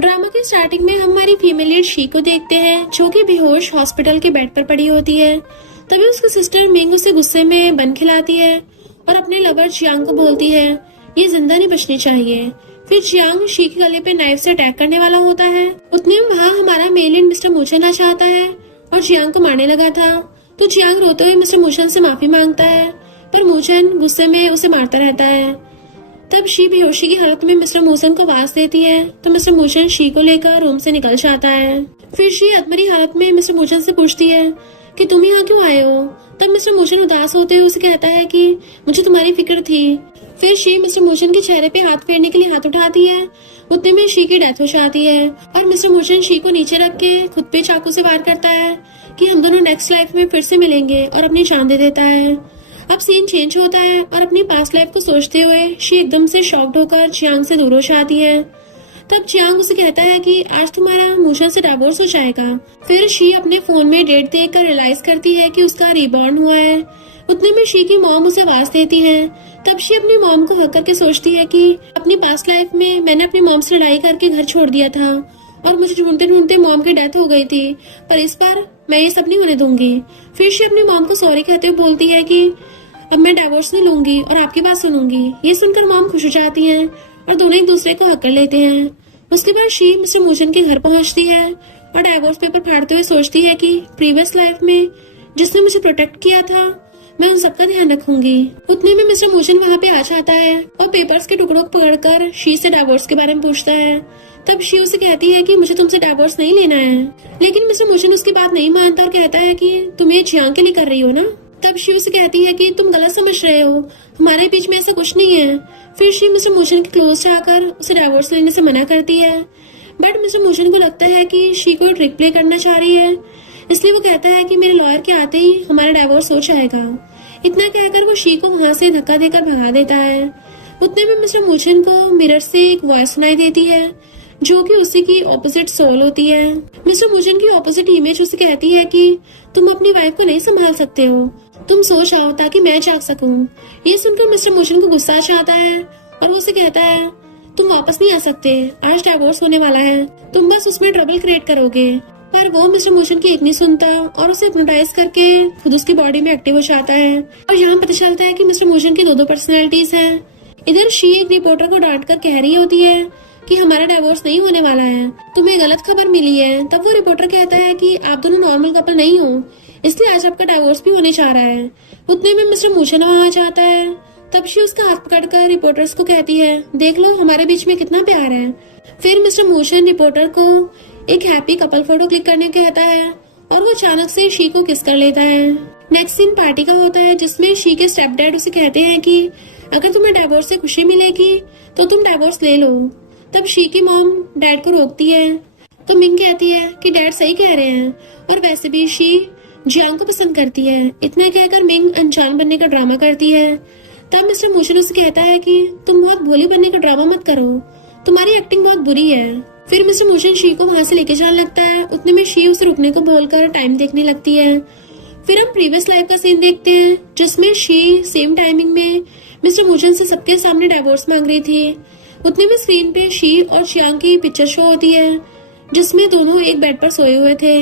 Drama के starting में हम हमारी फीमेल लीड शी को देखते हैं जो कि बेहोश हॉस्पिटल के बेड पर पड़ी होती है। तभी उसकी सिस्टर मिंग उसे गुस्से में बन खिलाती है और अपने लवर जियांग को बोलती है ये जिंदा नहीं बचनी चाहिए। फिर जियांग शी के गले पे नाइफ से अटैक करने वाला होता है। उतने में वहाँ हमारा मेल लीड मिस्टर मूचन आ जाता है और जियांग को मारने लगा था। तो जियांग रोते हुए मिस्टर मूचन से माफी मांगता है, पर मूचन गुस्से में उसे मारता रहता है। तब शी बेहोशी की हालत में मिस्टर मूसन को आवाज देती है तो मिस्टर मूसन शी को लेकर रूम से निकल जाता है। फिर शी अधमरी हालत में मिस्टर मूसन से पूछती है कि तुम यहाँ क्यों आए हो। तब मिस्टर मूसन उदास होते हुए उसे कहता है कि मुझे तुम्हारी फिक्र थी। फिर शी मिस्टर मूसन के चेहरे पे हाथ फेरने के लिए हाथ उठाती है। उतने में शी की डेथ हो जाती है और मिस्टर मूसन शी को नीचे रख के खुद पे चाकू से वार करता है कि हम दोनों नेक्स्ट लाइफ में फिर से मिलेंगे और अपनी जान दे देता है। अब सीन चेंज होता है और अपनी पास्ट लाइफ को सोचते हुए शी एकदम से शॉक्ड होकर जियांग से दूर हो जाती है। तब जियांग उसे कहता है कि आज तुम्हारा मूशन से डिवोर्स हो जाएगा। फिर शी अपने फोन में डेट देखकर रियलाइज करती है कि उसका रीबॉर्न हुआ है। उतने में शी की मॉम उसे आवाज देती है। तब शी अपनी मॉम को हक करके सोचती है कि अपनी पास्ट लाइफ में मैंने अपनी मॉम से लड़ाई करके घर छोड़ दिया था और मुझे ढूंढते ढूंढते मॉम की डेथ हो गई थी, पर इस बार मैं ये सब नहीं होने दूंगी। फिर शी अपनी मॉम को सॉरी कहते हुए बोलती है कि अब मैं डिवोर्स नहीं लूंगी और आपकी बात सुनूंगी। ये सुनकर मॉम खुश हो जाती हैं और दोनों एक दूसरे को हक कर लेते हैं। उसके बाद शी मिस्टर मूचन के घर पहुंचती है और डिवोर्स पेपर फाड़ते हुए सोचती है कि प्रीवियस लाइफ में जिसने मुझे प्रोटेक्ट किया था मैं उन सबका ध्यान रखूंगी। उतने में मिस्टर मूचन वहाँ पे आ जाता है और पेपर्स के टुकड़ों को पकड़कर शी से डिवोर्स के बारे में पूछता है। तब शी उसे कहती है कि मुझे तुमसे डिवोर्स नहीं लेना है, लेकिन मिस्टर मूचन उसकी बात नहीं मानता और कहता है कि तुम ये जियांग के लिए कर रही हो ना। तब शी उसे कहती है कि तुम गलत समझ रहे हो, हमारे बीच में ऐसा कुछ नहीं है। फिर शी मिस्टर मूचन के क्लोज जाकर उसे डिवोर्स लेने से मना करती है, बट मिस्टर मूचन को लगता है कि शी कोई ट्रिक प्ले करना चाह रही है, इसलिए वो कहता है कि मेरे लॉयर के आते ही हमारा डिवोर्स हो जाएगा। इतना कहकर वो शी को वहाँ से धक्का देकर भगा देता है। उतने में मिस्टर मूचन को मिरर से एक वॉइस सुनाई देती है जो कि उसी की ऑपोजिट सोल होती है। मिस्टर मूचन की ऑपोजिट इमेज उसे कहती है कि तुम अपनी वाइफ को नहीं संभाल सकते हो, तुम सो जाओ ताकि मैं जाग सकूं। ये सुनकर मिस्टर मूचन को गुस्सा आ जाता है और वो उसे कहता है तुम वापस नहीं आ सकते, आज डिवोर्स होने वाला है, तुम बस उसमें ट्रबल क्रिएट करोगे। पर वो मिस्टर मूचन की एक नहीं सुनता और उसे हिप्नोटाइज करके खुद उसकी बॉडी में एक्टिव हो जाता है। और यहाँ पता चलता है कि मिस्टर मूचन की दो पर्सनैलिटीज हैं। इधर शी एक रिपोर्टर को डांट कर कह रही होती है कि हमारा डिवोर्स नहीं होने वाला है, तुम्हें गलत खबर मिली है। तब वो रिपोर्टर कहता है कि आप दोनों नॉर्मल कपल नहीं हो, इसलिए आज आपका डिवोर्स भी होने जा रहा है। उतने में मिस्टर मूचन वहाँ आ जाता है। तब शी उसका हाथ पकड़कर रिपोर्टर्स को कहती है देख लो हमारे बीच में कितना प्यार है। फिर मिस्टर मूचन रिपोर्टर को एक हैप्पी कपल फोटो क्लिक करने कहता है और वो अचानक से शी को किस कर लेता है। नेक्स्ट सीन पार्टी का होता है जिसमें शी के स्टेप डैड उसे कहते हैं कि अगर तुम्हें डिवोर्स से खुशी मिलेगी तो तुम डिवोर्स ले लो। तब शी की मॉम डैड को रोकती है तो मिंग कहती है कि डैड सही कह रहे हैं और वैसे भी शी जियांग को पसंद करती है। इतना कहकर मिंग अनजान बनने का ड्रामा करती है। तब मिस्टर मूचन उसे कहता है कि तुम बहुत भोली बनने का ड्रामा मत करो, तुम्हारी एक्टिंग बहुत बुरी है। फिर मिस्टर मूचन शी को वहाँ से लेके जाने लगता है। उतने में शी उसे रुकने को बोलकर टाइम देखने लगती है। फिर हम प्रीवियस लाइफ का सीन देखते हैं जिसमें शी सेम टाइमिंग में मिस्टर मूचन से सबके सामने डिवोर्स मांग रही थी। उतने में स्क्रीन पे शी और जियांग की पिक्चर शो होती है जिसमें दोनों एक बेड पर सोए हुए थे।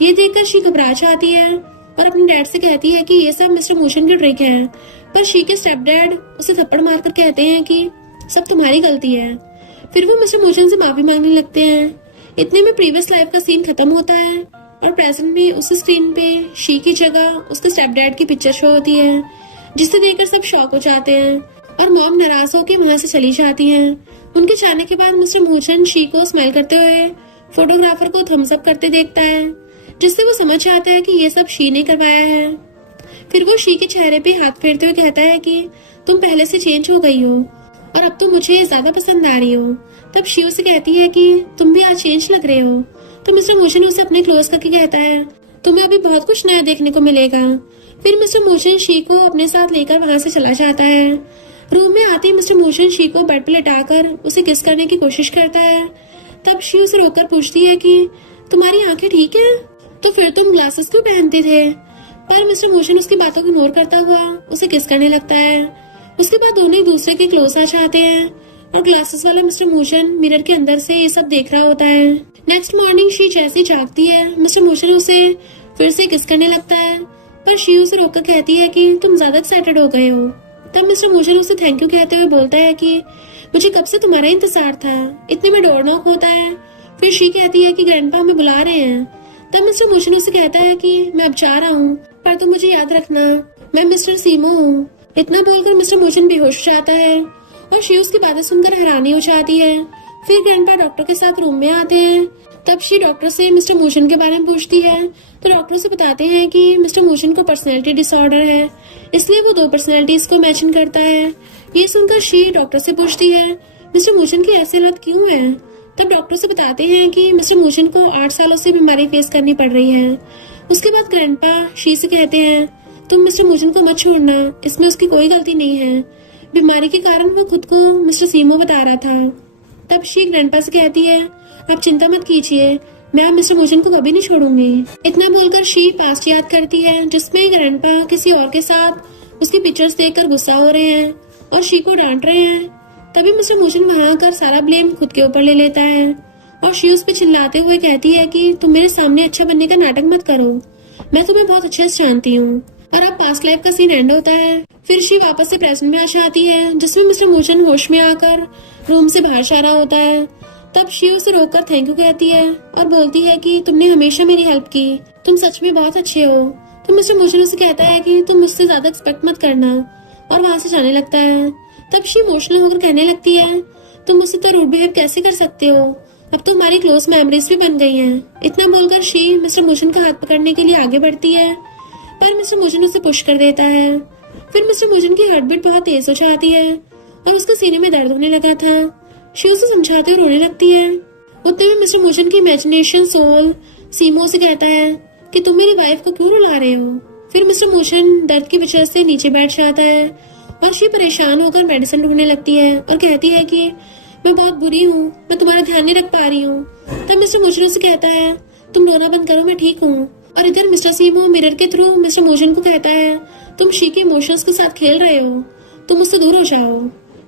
ये देखकर शी घबरा जाती है और अपने डैड से कहती है कि ये सब मिस्टर मूचन की ट्रिक है, पर शी के स्टेप डैड उसे थप्पड़ मारकर कहते हैं कि सब तुम्हारी गलती है। फिर वो मिस्टर मूचन से माफी मांगने लगते हैं। इतने में प्रीवियस लाइफ का सीन खत्म होता है और प्रेजेंट में उस स्क्रीन पे शी की जगह उसके स्टेप डैड की पिक्चर शो होती है, जिसे देखकर सब शॉक हो जाते हैं और मॉम नाराज होकर वहाँ से चली जाती हैं। उनके जाने के बाद मिस्टर मूचन शी को स्माइल करते हुए फोटोग्राफर को थम्स अप करते देखता है, जिससे वो समझ जाता है कि ये सब शी ने करवाया है। फिर वो शी के चेहरे पे हाथ फेरते हुए कहता है कि तुम पहले से चेंज हो गई हो और अब तो मुझे ज्यादा पसंद आ रही हो। तब शी उसे कहती है कि तुम भी आज चेंज लग रहे हो। तो मिस्टर मूचन उसे अपने क्लोज करके कहता है तुम्हें अभी बहुत कुछ नया देखने को मिलेगा। फिर मिस्टर मूचन शी को अपने साथ लेकर वहाँ से चला जाता है। रूम में आते ही मिस्टर मूचन शी को बेड पर लेटाकर उसे किस करने की कोशिश करता है। तब शी उसे रोककर पूछती है कि तुम्हारी आंखें ठीक है, तो फिर तुम ग्लासेस क्यों पहनते थे। पर मिस्टर मूचन उसकी बातों को इग्नोर करता हुआ उसे किस करने लगता है। उसके बाद दोनों एक दूसरे के क्लोज आ जाते हैं। और ग्लासेस वाला मिस्टर मोशन मिरर के अंदर से ये सब देख रहा होता है। नेक्स्ट मॉर्निंग शी जैसे ही जागती है, मिस्टर मोशन उसे फिर से किस करने लगता है, पर शी उसे रोककर कहती है कि तुम ज्यादा एक्साइटेड हो गए हो। तब मिस्टर मोशन उसे थैंक यू कहते हुए बोलता है कि मुझे कब से तुम्हारा इंतजार था। इतने में डोर नॉक होता है। फिर शी कहती है कि ग्रैंडपा हमें बुला रहे हैं। तब मिस्टर मोशन उसे कहता है कि मैं अब जा रहा हूँ, पर तुम मुझे याद रखना, मैं मिस्टर सीमो हूँ। इतना बोलकर मिस्टर मोशन बेहोश हो जाता है और शी उसकी बातें सुनकर हैरानी हो जाती है। फिर ग्रैंडपा डॉक्टर के साथ रूम में आते हैं। तब शी डॉक्टर से मिस्टर मोशन के बारे में पूछती है, तो डॉक्टर से बताते हैं कि मिस्टर मोशन को पर्सनैलिटी डिसऑर्डर है, इसलिए वो 2 पर्सनैलिटीज को मैचिंग करता है। ये सुनकर शी डॉक्टर से पूछती है, मिस्टर मोशन की ऐसी हालत क्यों है? तब डॉक्टर से बताते हैं कि मिस्टर मोशन को 8 सालों से बीमारी फेस करनी पड़ रही है। उसके बाद ग्रैंडपा शी से कहते हैं, तुम मिस्टर मोशन को मत छोड़ना, इसमें उसकी कोई गलती नहीं है। बीमारी के कारण वो खुद को मिस्टर सीमो बता रहा था। तब शी ग्रैंडपा से कहती है, आप चिंता मत कीजिए, मैं अब मिस्टर मोशन को कभी नहीं छोड़ूंगी। इतना बोलकर शी पास्ट याद करती है, जिसमें ग्रैंडपा किसी और के साथ उसकी पिक्चर्स देखकर गुस्सा हो रहे हैं और शी को डांट रहे हैं। तभी मिस्टर मोशन वहां आकर सारा ब्लेम खुद के ऊपर ले लेता है और शी उस पे चिल्लाते हुए कहती है कि तुम मेरे सामने अच्छा बनने का नाटक मत करो, मैं तुम्हें बहुत अच्छे से जानती हूँ। और अब पास्ट लाइफ का सीन एंड होता है। फिर शी वापस से प्रेजेंट में आ जाती है, जिसमें मिस्टर मोशन होश में आकर रूम से बाहर जा रहा होता है। तब शी उसे रोककर थैंक यू कहती है और बोलती है कि तुमने हमेशा मेरी हेल्प की, तुम सच में बहुत अच्छे हो। तो मिस्टर मोशन उसे कहता है कि तुम मुझसे ज्यादा एक्सपेक्ट मत करना, और वहां से जाने लगता है। तब शी इमोशनल होकर कहने लगती है, तुम मुझसे तो रूड बिहेव कैसे कर सकते हो, अब तो हमारी क्लोज मेमोरीज भी बन गई हैं। इतना बोलकर शी मिस्टर मोशन का हाथ पकड़ने के लिए आगे बढ़ती है, पर मिस्टर मोशन उसे पुश कर देता है। फिर मिस्टर मोशन की हार्ट बीट बहुत तेज हो जाती है और उसके सीने में दर्द होने लगा था। शी उसे समझाते हुए रोने लगती है। उतने में मिस्टर मोशन की इमेजिनेशन सोल सीमो से कहता है कि तुम मेरी वाइफ को क्यों रुला रहे हो। फिर मिस्टर मोशन दर्द की वजह से नीचे बैठ जाता है और शी परेशान होकर मेडिसिन ढूंढने लगती है और कहती है कि मैं बहुत बुरी हूँ, मैं तुम्हारा ध्यान नहीं रख पा रही हूँ। तब मिस्टर मोशन से कहता है, तुम रोना बंद करो, मैं ठीक हूँ। और इधर मिस्टर सीमो मिरर के थ्रू मिस्टर मोशन को कहता है, तुम शी के इमोशंस के साथ खेल रहे हो, तुम उससे दूर हो जाओ।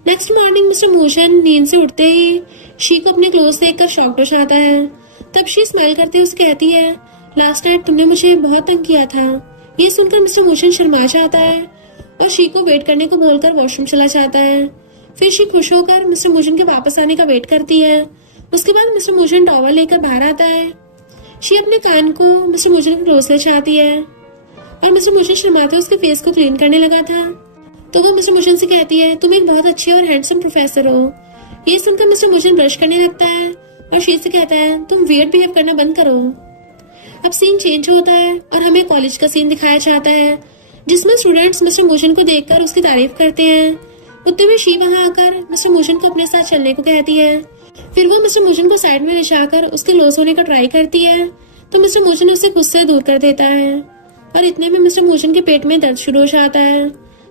नेक्स्ट मॉर्निंग मिस्टर मोशन नींद से उठते ही शी को अपने क्लोज देखकर शॉक्ड हो जाता है। तब शी स्माइल करते हुए उससे कहती है, लास्ट नाइट तुमने मुझे बहुत तंग किया था। ये सुनकर मिस्टर मोशन शर्मा जाता है और शी को वेट करने को बोलकर वॉशरूम चला जाता है। फिर शी खुश होकर मिस्टर मोशन के वापस आने का वेट करती है। उसके बाद मिस्टर मोशन टॉवल लेकर बाहर आता है। शी अपने कान को मिस्टर मोशन के क्लोज ले जाती है और मिस्टर मोशन शर्माते उसके फेस को क्लीन करने लगा था। तो वो मिस्टर मोशन से कहती है, तुम एक बहुत अच्छे और हैंडसम प्रोफेसर हो। ये सुनकर मिस्टर मोशन ब्रश करने लगता है और शी से कहता है, तुम वियर्ड बिहेव करना बंद करो। अब सीन चेंज होता है और हमें कॉलेज का सीन दिखाया जाता है, जिसमें स्टूडेंट्स मिस्टर मोशन को देखकर उसकी तारीफ करते हैं। उतने में शी वहां आकर मिस्टर मोशन को अपने साथ चलने को कहती है। फिर वो मिस्टर मोशन को साइड में ले जाकर उसके क्लोज होने का ट्राई करती है, तो मिस्टर मोशन उसे खुद से दूर कर देता है और इतने में मिस्टर मोशन के पेट में दर्द शुरू हो जाता है।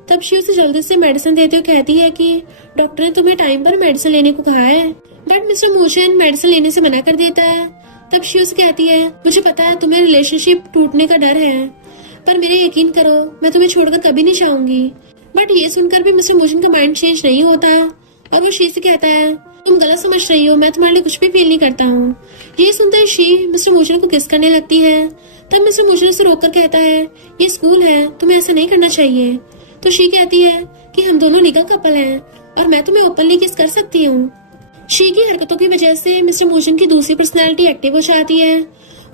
तब शी उसे जल्दी से मेडिसिन देते हुए कहती है कि डॉक्टर ने तुम्हें टाइम पर मेडिसिन लेने को कहा है, बट मिस्टर मोशन मेडिसिन लेने से मना कर देता है। तब शी उसे कहती है, मुझे पता है तुम्हें रिलेशनशिप टूटने का डर है, पर मेरे यकीन करो मैं तुम्हें छोड़कर कभी नहीं चाहूंगी। बट ये सुनकर भी मिस्टर मोशन का माइंड चेंज नहीं होता और वो शी से कहता है, तुम गलत समझ रही हो, मैं तुम्हारे लिए कुछ भी फील नहीं करता हूँ। ये सुनते ही शी मिस्टर मोशन को किस करने लगती है। तब मिस्टर मोशन उसे रोककर कहता है, ये स्कूल है, तुम्हें ऐसा नहीं करना चाहिए। तो शी कहती है कि हम दोनों लीगल कपल हैं और मैं तुम्हें ओपनली किस कर सकती हूँ। शी की हरकतों की वजह से मिस्टर मोशन की दूसरी पर्सनैलिटी एक्टिव हो जाती है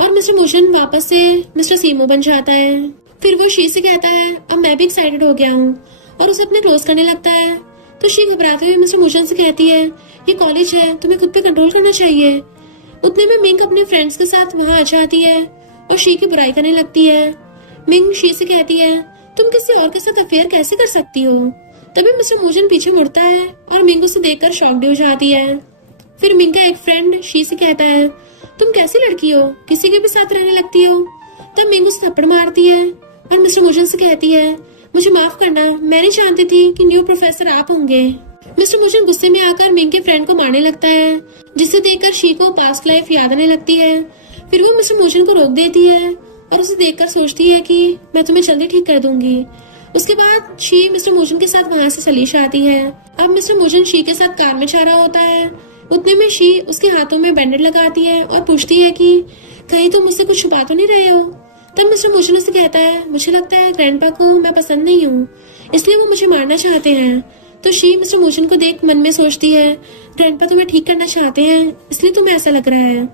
और मिस्टर मोशन वापस से मिस्टर सीमो बन जाता है। फिर वो शी से कहता है, अब मैं भी एक्साइटेड हो गया हूँ, और उसे अपने क्लोज करने लगता है। तो शी घबराते हुए मिस्टर मोशन से कहती है, ये कॉलेज है, तुम्हें खुद पे कंट्रोल करना चाहिए। उतने में मिंग अपने फ्रेंड्स के साथ वहां आ जाती है और शी की बुराई करने लगती है। मिंग शी से कहती है, तुम किसी और के साथ अफेयर कैसे कर सकती हो। तभी मिस्टर मोशन पीछे मुड़ता है और मिंग उसे देखकर शॉक्ड हो जाती है। फिर मिंग का एक फ्रेंड शी से कहता है, तुम कैसी लड़की हो, किसी के भी साथ रहने लगती हो। तब मिंग उसे थप्पड़ मारती है और मिस्टर मोशन से कहती है, मुझे माफ करना, मैं नहीं जानती थी कि न्यू प्रोफेसर आप होंगे। मिस्टर मोशन गुस्से में आकर मिंग के फ्रेंड को मारने लगता है, जिसे देखकर शी को पास्ट लाइफ याद आने लगती है। फिर वो मिस्टर मोशन को रोक देती है और उसे देखकर सोचती है कि मैं तुम्हें जल्दी ठीक कर दूंगी। उसके बाद शी मिस्टर मोजन के साथ वहां से चली आती है। अब मिस्टर मोजन शी के साथ कार में जा रहा होता है। उतने में शी उसके हाथों में बैंडेड लगाती है और पूछती है कि कहीं तुम मुझसे कुछ छुपा तो नहीं रहे हो। तब मिस्टर मोजन उससे कहता है मुझे लगता है ग्रैंडपा को मैं पसंद नहीं हूँ, इसलिए वो मुझे मारना चाहते हैं। तो शी मिस्टर मोजन को देख मन में सोचती है ग्रैंडपा तुम्हें ठीक करना चाहते हैं, इसलिए तुम्हें ऐसा लग रहा है।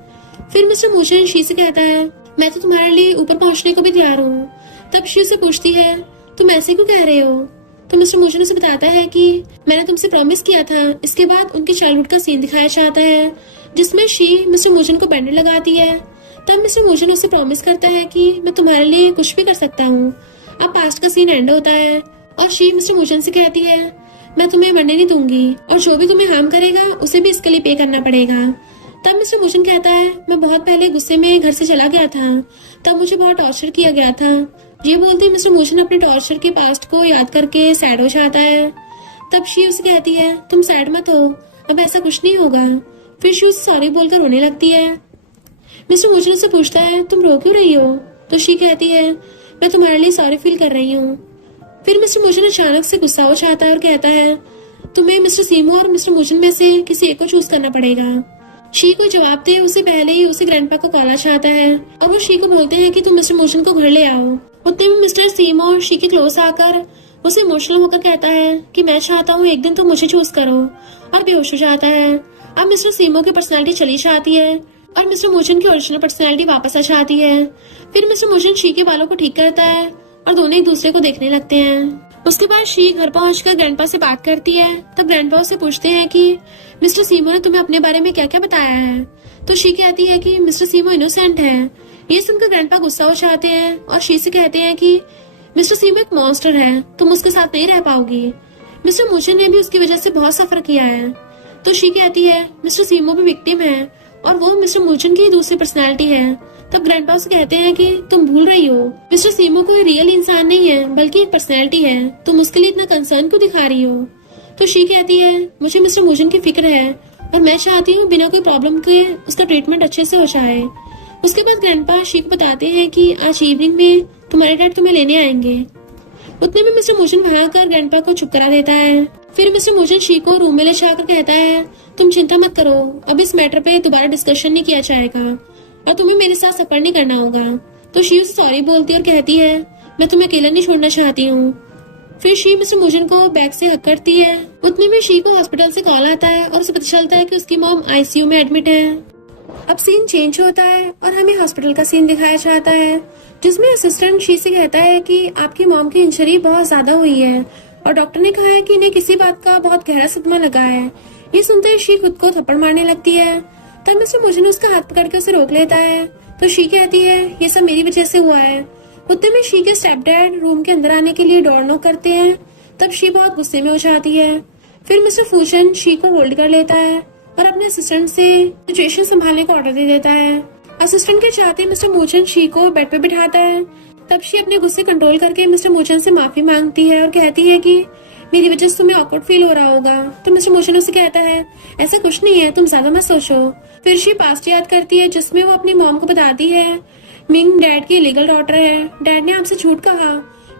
फिर मिस्टर मोजन शी से कहता है मैं तो तुम्हारे लिए ऊपर पहुंचने को भी तैयार हूँ। तब शी उसे पूछती है तुम ऐसे क्यों कह रहे हो। तो मिस्टर मोजन उसे बताता है कि मैंने तुमसे प्रॉमिस किया था। इसके बाद उनकी चाइल्डहुड का सीन दिखाया जाता है जिसमें शी मिस्टर मोजन को बैंडेड लगाती है। तब मिस्टर मोजन उसे प्रॉमिस करता है कि मैं तुम्हारे लिए कुछ भी कर सकता हूँ। अब पास्ट का सीन एंड होता है और शी मिस्टर मोजन से कहती है मैं तुम्हें मरने नहीं दूंगी और जो भी तुम्हें हार्म करेगा उसे भी इसके लिए पे करना पड़ेगा। तब मिस्टर मोजन कहता है मैं बहुत पहले गुस्से में घर से चला गया था, तब मुझे बहुत टॉर्चर किया गया था। ये बोलते मिस्टर मोजन अपने टॉर्चर के पास्ट को याद करके सैड हो जाता है। तब शी उसे कहती है तुम सैड मत हो, अब ऐसा कुछ नहीं होगा। फिर शी उसे सॉरी बोलकर रोने लगती है। मिस्टर मोजन उससे पूछता है तुम रो क्यों रही हो। तो शी कहती है मैं तुम्हारे लिए सॉरी फील कर रही हूँ। फिर मिस्टर मोजन अचानक से गुस्सा हो जाता है और कहता है तुम्हें मिस्टर सीमो और मिस्टर मोजन में से किसी एक को चूज करना पड़ेगा। शी को जवाब दे उससे पहले ही उसे ग्रैंडपा को कॉल आ जाता है और वो शी को बोलते हैं कि तुम मिस्टर मोजन को घर ले आओ। उतने में मिस्टर सीमो शी के क्लोज आकर उसे इमोशनल होकर कहता है कि मैं चाहता हूँ एक दिन तुम मुझे चूज करो, और बेहोश हो जाता है। अब मिस्टर सीमो की पर्सनैलिटी चली जाती है और मिस्टर मोजन की ओरिजिनल पर्सनैलिटी वापस आ जाती है। फिर मिस्टर मोजन शी के बालों को ठीक करता है और दोनों एक दूसरे को देखने लगते हैं। उसके बाद शी घर पहुंचकर ग्रैंडपा से बात करती है। तब ग्रैंडपा उससे पूछते हैं कि मिस्टर सीमो ने तुम्हें अपने बारे में क्या क्या बताया है। तो शी कहती है कि मिस्टर सीमो इनोसेंट है। ये सुनकर ग्रैंडपा गुस्सा हो जाते हैं और शी से कहते हैं कि मिस्टर सीमो एक मॉन्स्टर है, तुम उसके साथ नहीं रह पाओगी। मिस्टर मोजन ने भी उसकी वजह से बहुत सफर किया है। तो शी कहती है मिस्टर सीमो भी विक्टिम है और वो मिस्टर मोजन की दूसरी पर्सनैलिटी है। तब ग्रैंडपा से कहते हैं कि तुम भूल रही हो, मिस्टर सीमो कोई रियल इंसान नहीं है बल्कि एक पर्सनैलिटी है, तुम उसके लिए इतना कंसर्न क्यों दिखा रही हो। तो शी कहती है मुझे मिस्टर मोजन की फिक्र है और मैं चाहती हूँ बिना कोई प्रॉब्लम के उसका ट्रीटमेंट अच्छे से हो जाए। उसके बाद ग्रैंडपा शी को बताते हैं कि आज इवनिंग में तुम्हारे डैड तुम्हें लेने आएंगे। उतने में मिस्टर मोजन वहां आकर ग्रैंडपा को चुप करा देता है। फिर मिस्टर मोजन शी को रूम में ले जाकर कहता है तुम चिंता मत करो, अब इस मैटर पे दोबारा डिस्कशन नहीं किया जाएगा और तुम्हें मेरे साथ सफर नहीं करना होगा। तो शी उसे सॉरी बोलती है और कहती है मैं तुम्हें अकेला नहीं छोड़ना चाहती हूँ। फिर शी मिस्टर मोजन को बैग से हक करती है। उतने में शी को हॉस्पिटल से कॉल आता है और उसे पता चलता है कि उसकी मॉम आईसीयू में एडमिट है। अब सीन चेंज होता है और हमें हॉस्पिटल का सीन दिखाया जाता है जिसमें असिस्टेंट शी से कहता है कि आपकी मॉम की इंजरी बहुत ज्यादा हुई है और डॉक्टर ने कहा है कि इन्हें किसी बात का बहुत गहरा सदमा लगा है। ये सुनते ही शी खुद को थप्पड़ मारने लगती है। तब मिस्टर मोजन उसका हाथ पकड़ के उसे रोक लेता है। तो शी कहती है ये सब मेरी वजह से हुआ है। उतने में शी के स्टेप डैड रूम के अंदर आने के लिए डोर नॉक करते हैं। तब शी बहुत गुस्से में हो जाती है। फिर मिस्टर फूशन शी को होल्ड कर लेता है और अपने असिस्टेंट से सिचुएशन संभालने का ऑर्डर दे देता है। असिस्टेंट के चाहते मिस्टर मोजन शी को बेड पे बिठाता है। तब शी अपने गुस्से कंट्रोल करके मिस्टर मोजन से माफी मांगती है और कहती है कि मेरी वजह से तुम्हें ऑकवर्ड फील हो रहा होगा। तो मिस्टर मोजन उसे कहता है ऐसा कुछ नहीं है, तुम ज्यादा मत सोचो। फिर शी पास्ट याद करती है जिसमें वो अपनी मॉम को बताती है मिंग डैड की लीगल डॉटर है। डैड ने आपसे झूठ कहा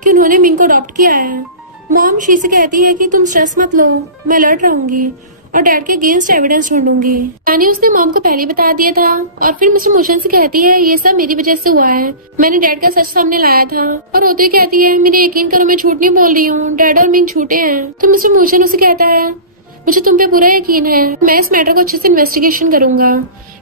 कि उन्होंने मिंग को अडॉप्ट किया है। मॉम शी से कहती है कि तुम स्ट्रेस मत लो, मैं अलर्ट रहूंगी और डैड के अगेंस्ट एविडेंस ढूंढूंगी। यानी उसने मॉम को पहले बता दिया था। और फिर मिस्टर मोजन से कहती है ये सब मेरी वजह से हुआ है, मैंने डैड का सच सामने लाया था। और रोते कहती है मेरे यकीन करो मैं झूठ नहीं बोल रही हूँ, डैड और मिंग झूठे हैं। तो मिस्टर मोजन उसे कहता है मुझे तुम पे पूरा यकीन है, मैं इस मैटर को अच्छे से इन्वेस्टिगेशन करूंगा।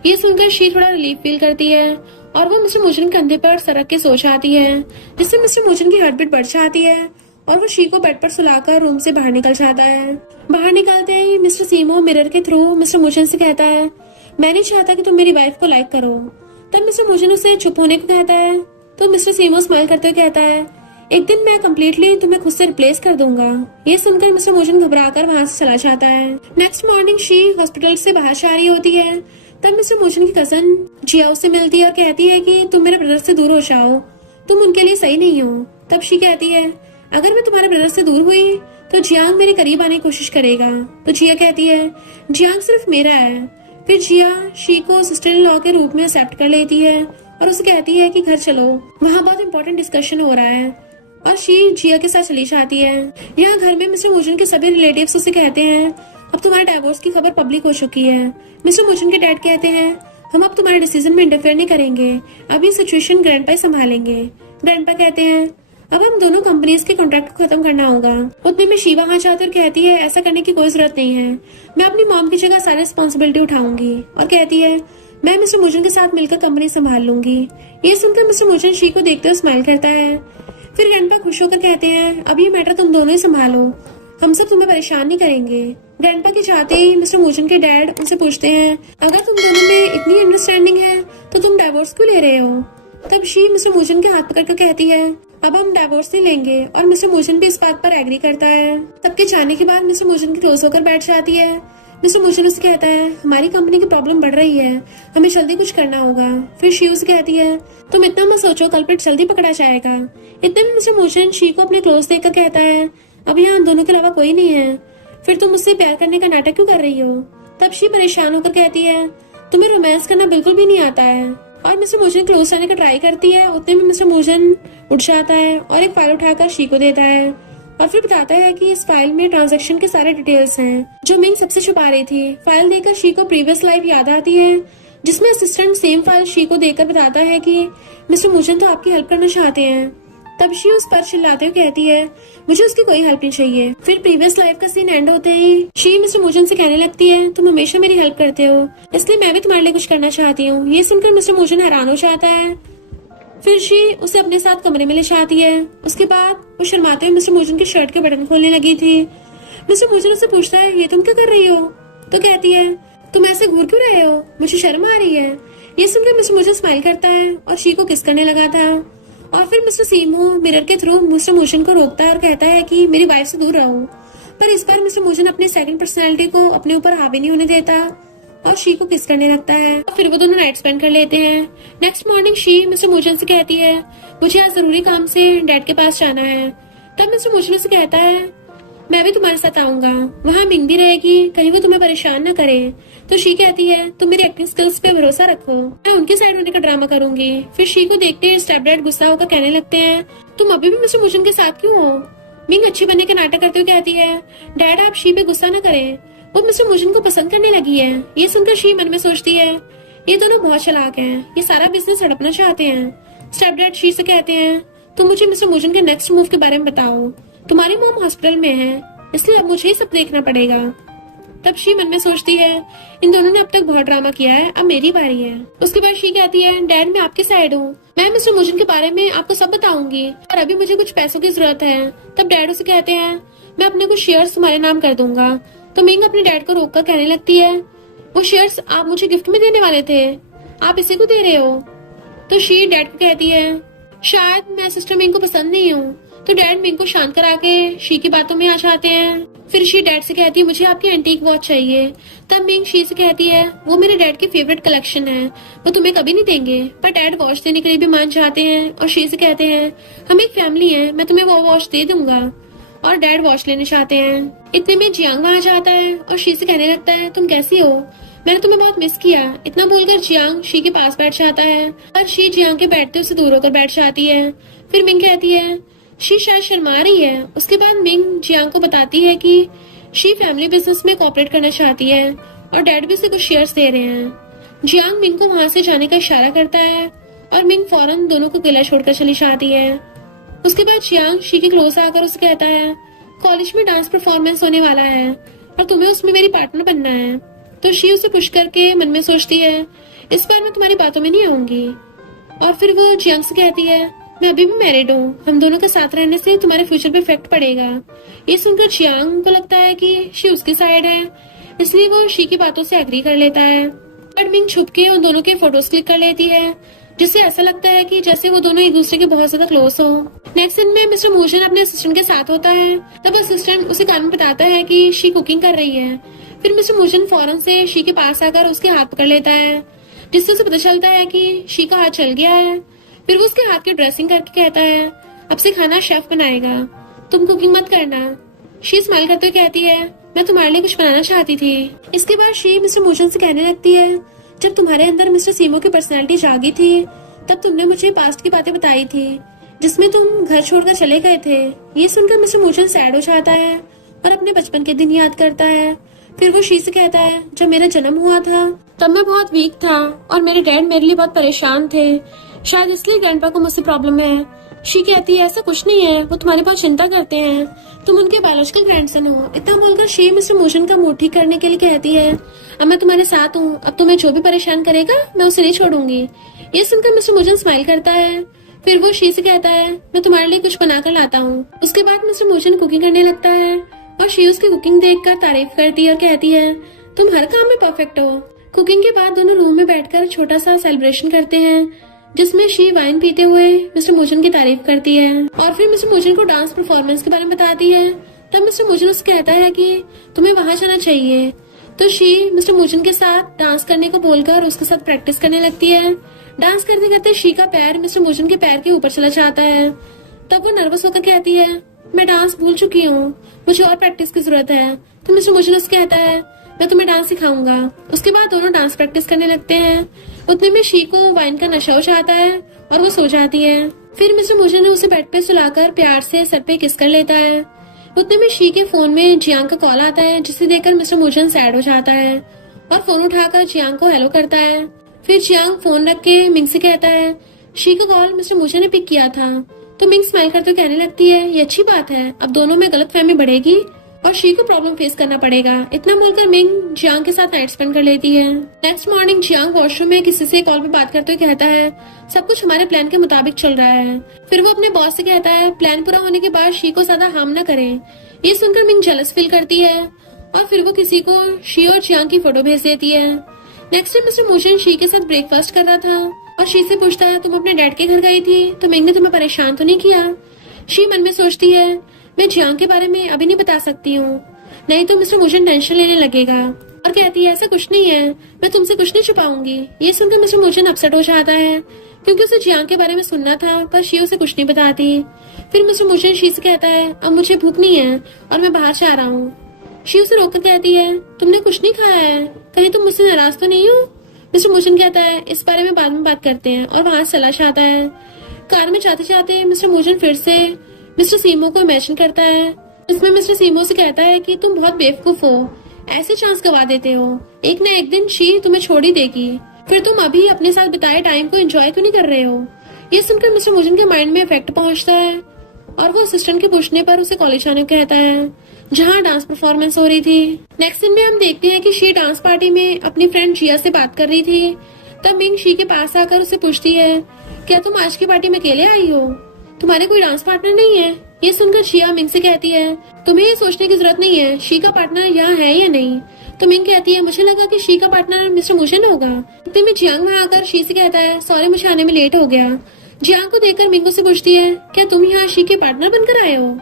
ये सुनकर शी थोड़ा रिलीफ फील करती है और वो मिस्टर मोजन के कंधे पर सरक के सो जाती है जिससे मिस्टर मोजन की हार्ट बीट बढ़ जाती है और वो शी को बेड पर सुलाकर रूम से बाहर निकल जाता है। बाहर निकलते ही मिस्टर सीमो मिरर के थ्रू मिस्टर मोजन से कहता है मैं नहीं चाहता कि तुम मेरी वाइफ को लाइक करो। तब मिस्टर मोजन उसे चुप होने को कहता है। तो मिस्टर सीमो स्माइल करते हुए कहता है एक दिन मैं कम्प्लीटली तुम्हें खुद से रिप्लेस कर दूंगा। ये सुनकर मिस्टर मोजन घबराकर वहाँ से चला जाता है। नेक्स्ट मॉर्निंग शी हॉस्पिटल से बाहर जा रही होती है। तब मिस्टर मोजन की कजन जिया उससे मिलती है और कहती है कि तुम मेरे ब्रदर से दूर हो जाओ, तुम उनके लिए सही नहीं हो। तब शी कहती है अगर मैं तुम्हारे ब्रदर से दूर हुई तो जियांग मेरे करीब आने की कोशिश करेगा। तो जिया कहती है जियांग सिर्फ मेरा है। फिर जिया शी को सिस्टर इन लॉ के रूप में एक्सेप्ट कर लेती है और उसे कहती है कि घर चलो, वहाँ बहुत इंपॉर्टेंट डिस्कशन हो रहा है। और शी जिया के साथ चली जाती है। यहाँ घर में मिस्टर मुजन के सभी रिलेटिव्स उसे कहते हैं अब तुम्हारे डिवोर्स की खबर पब्लिक हो चुकी है। मिस्टर मुजन के डैड कहते हैं हम अब तुम्हारे डिसीजन में इंटरफेयर नहीं करेंगे, अभी सिचुएशन ग्रैंडपा ही संभालेंगे। ग्रैंडपा कहते हैं अब हम दोनों कंपनीज के कॉन्ट्रैक्ट को खत्म करना होगा। उतने में शी वहाँ जाकर कहती है ऐसा करने की कोई जरूरत नहीं है, मैं अपनी मॉम की जगह सारी रिस्पॉन्सिबिलिटी उठाऊंगी। और कहती है मैं मिस्टर मुजन के साथ मिलकर कंपनी संभाल लूंगी। ये सुनकर मिस्टर मुजन शी को देखते हुए स्माइल करता है। फिर ग्रैंडपा खुश होकर कहते हैं अब ये मैटर तुम दोनों ही संभालो, हम सब तुम्हें परेशान नहीं करेंगे। ग्रैंडपा के चाहते ही मिस्टर मुजन के डैड उनसे पूछते हैं अगर तुम दोनों में इतनी अंडरस्टैंडिंग है तो तुम डाइवोर्स क्यों ले रहे हो। तब शी मिस्टर मुजन के हाथ पकड़कर कहती है अब हम डाइवोर्स नहीं लेंगे, और मिस्टर मुजन भी इस बात पर एग्री करता है। सबके जाने के बाद मिस्टर मुजन की क्लोज होकर बैठ जाती है। मिस्टर मुजन उसे कहता है हमारी कंपनी की प्रॉब्लम बढ़ रही है, हमें जल्दी कुछ करना होगा। फिर शी उसे कहती है तुम इतना मत सोचो, कल्प्रिट जल्दी पकड़ा जाएगा। इतने में मिस्टर मुजन शी को अपने क्लोज देखकर कहता है अब यहाँ हम दोनों के अलावा कोई नहीं है, फिर तुम मुझसे प्यार करने का नाटक क्यों कर रही हो। तब शी परेशान होकर कहती है तुम्हें रोमांस करना बिल्कुल भी नहीं आता है, और मिस्टर मुजन क्लोज आने का ट्राई करती है। उतने में मिस्टर मुजन उठ जाता है और एक फाइल उठाकर शी को देता है और फिर बताता है कि इस फाइल में ट्रांजैक्शन के सारे डिटेल्स हैं जो मिंग सबसे छुपा रही थी। फाइल देखकर शी को प्रीवियस लाइफ याद आती है जिसमें असिस्टेंट सेम फाइल शी को देकर बताता है कि मिस्टर मुजन तो आपकी हेल्प करना चाहते हैं। तब शी उस पर चिल्लाते हुए कहती है मुझे उसकी कोई हेल्प नहीं चाहिए। फिर प्रीवियस लाइफ का सीन एंड होते ही शी मिस्टर मुजन से कहने लगती है तुम हमेशा मेरी हेल्प करते हो, इसलिए मैं भी तुम्हारे लिए कुछ करना चाहती हूँ। ये सुनकर मिस्टर मुजन हैरान हो जाता है। फिर शी उसे अपने साथ कमरे में ले जाती है। उसके बाद वो शर्माते हुए मिस्टर मुजन की शर्ट के बटन खोलने लगी थी। मिस्टर मुजन उससे पूछता है ये तुम क्या कर रही हो। तो कहती है तुम ऐसे घूर क्यों रहे हो, मुझे शर्म आ रही है। ये सुनकर मिस्टर मुजन स्माइल करता है और शी को किस करने लगा था। और फिर मिस्टर सीमो मिरर के थ्रू मिस्टर मुजन को रोकता है और कहता है कि मेरी वाइफ से दूर रहो। पर इस बार मिस्टर मुजन अपने सेकंड पर्सनालिटी को अपने ऊपर हावी नहीं होने देता और शी को किस करने लगता है। और फिर वो दोनों नाइट स्पेंड कर लेते हैं। नेक्स्ट मॉर्निंग शी मिस्टर मुजन से कहती है मुझे आज जरूरी काम से डैड के पास जाना है। तब मिस्टर मुजन से कहता है मैं भी तुम्हारे साथ आऊंगा, वहाँ मिंग भी रहेगी, कहीं वो तुम्हें परेशान न करे। तो शी कहती है तुम मेरी एक्टिंग स्किल्स पे भरोसा रखो, मैं उनकी साइड होने का ड्रामा करूंगी। फिर शी को देखते स्टेप डैड गुस्सा होकर कहने लगते हैं तुम अभी भी मिस्टर मुजन के साथ क्यों हो। मिंग अच्छी बनने का नाटक करते हुए कहती है डैड आप शी पे गुस्सा न करें, वो मिस्टर मुजन को पसंद करने लगी है। ये सुनकर शी मन में सोचती है ये दोनों बहुत चालाक हैं, ये सारा बिजनेस हड़पना चाहते हैं। स्टेप डैड शी से कहते हैं तुम मुझे मिस्टर मुजन के नेक्स्ट मूव के बारे में बताओ, तुम्हारी मॉम हॉस्पिटल में है इसलिए अब मुझे ही सब देखना पड़ेगा। तब शी मन में सोचती है इन दोनों ने अब तक बहुत ड्रामा किया है, अब मेरी बारी है। उसके बाद शी कहती है डैड मैं आपके साइड हूँ, मैं मिस्टर मुजन के बारे में आपको सब बताऊंगी और अभी मुझे कुछ पैसों की जरूरत है। तब डैड उसे कहते हैं मैं अपने कुछ शेयर्स तुम्हारे नाम कर दूंगा। तो मिंग अपने डैड को रोककर कहने लगती है वो शेयर्स आप मुझे गिफ्ट में देने वाले थे, आप इसी को दे रहे हो। तो शी डैड को कहती है शायद मैं सिस्टर मिंग को पसंद नहीं हूँ। तो डैड मिंग को शांत करा के शी की बातों में आ जाते हैं। फिर शी डैड से कहती है मुझे आपकी एंटीक वॉच चाहिए। तब मिंग शी से कहती है वो मेरे डैड की फेवरेट कलेक्शन है, वो तुम्हें कभी नहीं देंगे। पर डैड वॉच देने के लिए भी मान जाते हैं और शी से कहते हैं हम एक फैमिली है, मैं तुम्हें वो वॉच दे दूंगा। और डैड वॉच लेने चाहते हैं। इतने में जियांग वहाँ जाता है और शी से कहने लगता है तुम कैसी हो, मैंने तुम्हें बहुत मिस किया। इतना बोलकर जियांग शी के पास बैठ जाता है और शी जियांग के बैठते उसे दूर होकर बैठ जाती है। फिर मिंग कहती है शी शायद शर्मा रही है। उसके बाद मिंग जियांग को बताती है कि शी फैमिली बिजनेस में कोऑपरेट करना चाहती है और डैड भी उसे कुछ शेयर्स दे रहे हैं। जियांग मिंग को वहाँ से जाने का इशारा करता है और मिंग फौरन दोनों को अकेला छोड़कर चली जाती है। उसके बाद जियांग शी के क्लोज आकर उसे कहता है कॉलेज में डांस परफॉर्मेंस होने वाला है और तुम्हें उसमें मेरी पार्टनर बनना है। तो शी उसे पुश करके मन में सोचती है इस बार मैं तुम्हारी बातों में नहीं आऊंगी। और फिर वो जियांग से कहती है मैं अभी भी मैरिड हूँ, हम दोनों के साथ रहने से तुम्हारे फ्यूचर पे इफेक्ट पड़ेगा। ये सुनकर जियांग को लगता है कि शी उसकी साइड है, इसलिए वो शी की बातों से एग्री कर लेता है। बट मिंग छुप के उन दोनों के फोटोज क्लिक कर लेती है जिससे ऐसा लगता है कि जैसे वो दोनों एक दूसरे के बहुत ज्यादा क्लोज हो। नेक्स्ट सीन में मिस्टर मुजन अपने असिस्टेंट के साथ होता है। तब असिस्टेंट उसे कान में बताता है कि शी कुकिंग कर रही है। फिर मिस्टर मुजन फौरन से शी के पास आकर उसके हाथ पकड़ लेता है जिससे उसे पता चलता है कि शी का हाथ चल गया है। फिर वो उसके हाथ की ड्रेसिंग करके कहता है अब से खाना शेफ बनाएगा, तुम कुकिंग मत करना। शी स्माइल करते हुए कहती है मैं तुम्हारे लिए कुछ बनाना चाहती थी। इसके बाद शी मिस्टर मुजन से कहने लगती है जब तुम्हारे अंदर मिस्टर सीमो की पर्सनैलिटी जागी थी तब तुमने मुझे पास्ट की बातें बताई थी। जिसमें तुम घर छोड़कर चले गए थे। ये सुनकर मिस्टर मूचन सैड हो जाता है और अपने बचपन के दिन याद करता है। फिर वो शी से कहता है, जब मेरा जन्म हुआ था तब मैं बहुत वीक था और मेरे डैड मेरे लिए बहुत परेशान थे, शायद इसलिए ग्रैंडपा को मुझसे प्रॉब्लम है। शी कहती है, ऐसा कुछ नहीं है, वो तुम्हारी बहुत चिंता करते हैं, तुम उनके बायोलॉजिकल ग्रैंडसन हो। इतना बोलकर शी मिस्टर मूचन का मूड ठीक करने के लिए कहती है, अब मैं तुम्हारे साथ हूँ, अब तुम्हें जो भी परेशान करेगा मैं उसे नहीं छोड़ूंगी। ये सुनकर मिस्टर मूचन स्माइल करता है। फिर वो शी से कहता है, मैं तुम्हारे लिए कुछ बनाकर लाता हूँ। उसके बाद मिस्टर मूचन कुकिंग करने लगता है और शी उसकी कुकिंग देखकर तारीफ करती है और कहती है, तुम हर काम में परफेक्ट हो। कुकिंग के बाद दोनों रूम में बैठकर छोटा सा सेलिब्रेशन करते हैं, जिसमें शी वाइन पीते हुए मिस्टर मूचन की तारीफ करती है और फिर मिस्टर मूचन को डांस परफॉर्मेंस के बारे में बताती है। तब मिस्टर मूचन उससे कहता है कि तुम्हें वहां जाना चाहिए। तो शी मिस्टर मूचन के साथ डांस करने को बोलकर उसके साथ प्रैक्टिस करने लगती है। डांस करते करते शी का पैर मिस्टर मूचन के पैर के ऊपर चला जाता है। तब वो नर्वस होकर कहती है, मैं डांस भूल चुकी हूँ, मुझे और प्रैक्टिस की जरूरत है। तो मिस्टर मूचन उससे कहता है, मैं तुम्हें डांस सिखाऊंगा। उसके बाद दोनों डांस प्रैक्टिस करने लगते हैं। उतने में शी को वाइन का नशा हो जाता है और वो सो जाती है। फिर मिस्टर मूचन ने उसे बेड पे सुलाकर प्यार से सर पे किस कर लेता है। उतने में शी के फोन में जियांग का कॉल आता है, जिसे देखकर मिस्टर मूचन सैड हो जाता है और फोन उठाकर जियांग को हेलो करता है। फिर जियांग फोन रख के मिंग से कहता है, शी का कॉल मिस्टर मूचन ने पिक किया था। तो मिंग स्माइल करते कहने लगती है, ये अच्छी बात है, अब दोनों में गलतफहमी बढ़ेगी और शी को प्रॉब्लम फेस करना पड़ेगा। इतना बोलकर मिंग जियांग के साथ नाइट स्पेंड कर लेती है। नेक्स्ट मॉर्निंग जियांग वॉशरूम में किसी से कॉल पे बात करते हुए कहता है, सब कुछ हमारे प्लान के मुताबिक चल रहा है। फिर वो अपने बॉस से कहता है, प्लान पूरा होने के बाद शी को ज्यादा हार्म न करे। ये सुनकर मिंग जेलस फील करती है और फिर वो किसी को शी और जियांग की फोटो भेज देती है। नेक्स्ट टाइम मिस्टर मूचन शी के साथ ब्रेकफास्ट कर रहा था और शी से पूछता है, तुम अपने डैड के घर गई थी तो मिंग ने तुम्हें परेशान तो नहीं किया? शी मन में सोचती है, मैं जियांग के बारे में अभी नहीं बता सकती हूँ, नहीं तो मिस्टर मूचन टेंशन लेने लगेगा। और कहती है, ऐसा कुछ नहीं है, मैं तुमसे कुछ नहीं छुपाऊंगी। ये सुनकर मिस्टर मूचन अपसेट हो जाता है क्योंकि उसे जियांग के बारे में सुनना था, पर शी उसे कुछ नहीं बताती। फिर मिस्टर मूचन शी से कहता है, अब मुझे भूख नहीं है और मैं बाहर से आ रहा हूँ। शी उसे रोककर कहती है, तुमने कुछ नहीं खाया है, कहीं तुम मुझसे नाराज तो नहीं हो? मिस्टर मूचन कहता है, इस बारे में बाद में बात करते हैं और वहां से चला जाता है। कार में जाते जाते मिस्टर मूचन फिर से मिस्टर सीमो को इमेजिन करता है, इसमें मिस्टर सीमो से कहता है कि तुम बहुत बेवकूफ हो, ऐसे चांस गवा देते हो, एक न एक दिन शी तुम्हें छोड़ ही देगी, फिर तुम अभी अपने साथ बिताए टाइम को एंजॉय क्यों नहीं कर रहे हो? ये सुनकर मिस्टर मूचन के माइंड में इफेक्ट पहुंचता है और वो असिस्टेंट के पूछने पर उसे कॉलेज आने को कहता है, जहाँ डांस परफॉर्मेंस हो रही थी। नेक्स्ट दिन में हम देखते हैं कि शी डांस पार्टी में अपनी फ्रेंड जिया से बात कर रही थी। तब मिंग शी के पास आकर उसे पूछती है, क्या तुम आज की पार्टी में अकेले आई हो, तुम्हारे कोई डांस पार्टनर नहीं है? ये सुनकर जिया मिंग से कहती है, तुम्हें ये सोचने की जरूरत नहीं है शी का पार्टनर यहाँ है या नहीं। तो मिंग कहती है, मुझे लगा कि शी का पार्टनर मिस्टर मूचन होगा। इतने में जियांग वहाँ आकर शी से कहता है, सॉरी मुझे आने में लेट हो गया। जियांग को देखकर मिंग से पूछती है, क्या तुम यहाँ शी के पार्टनर बनकर आए हो?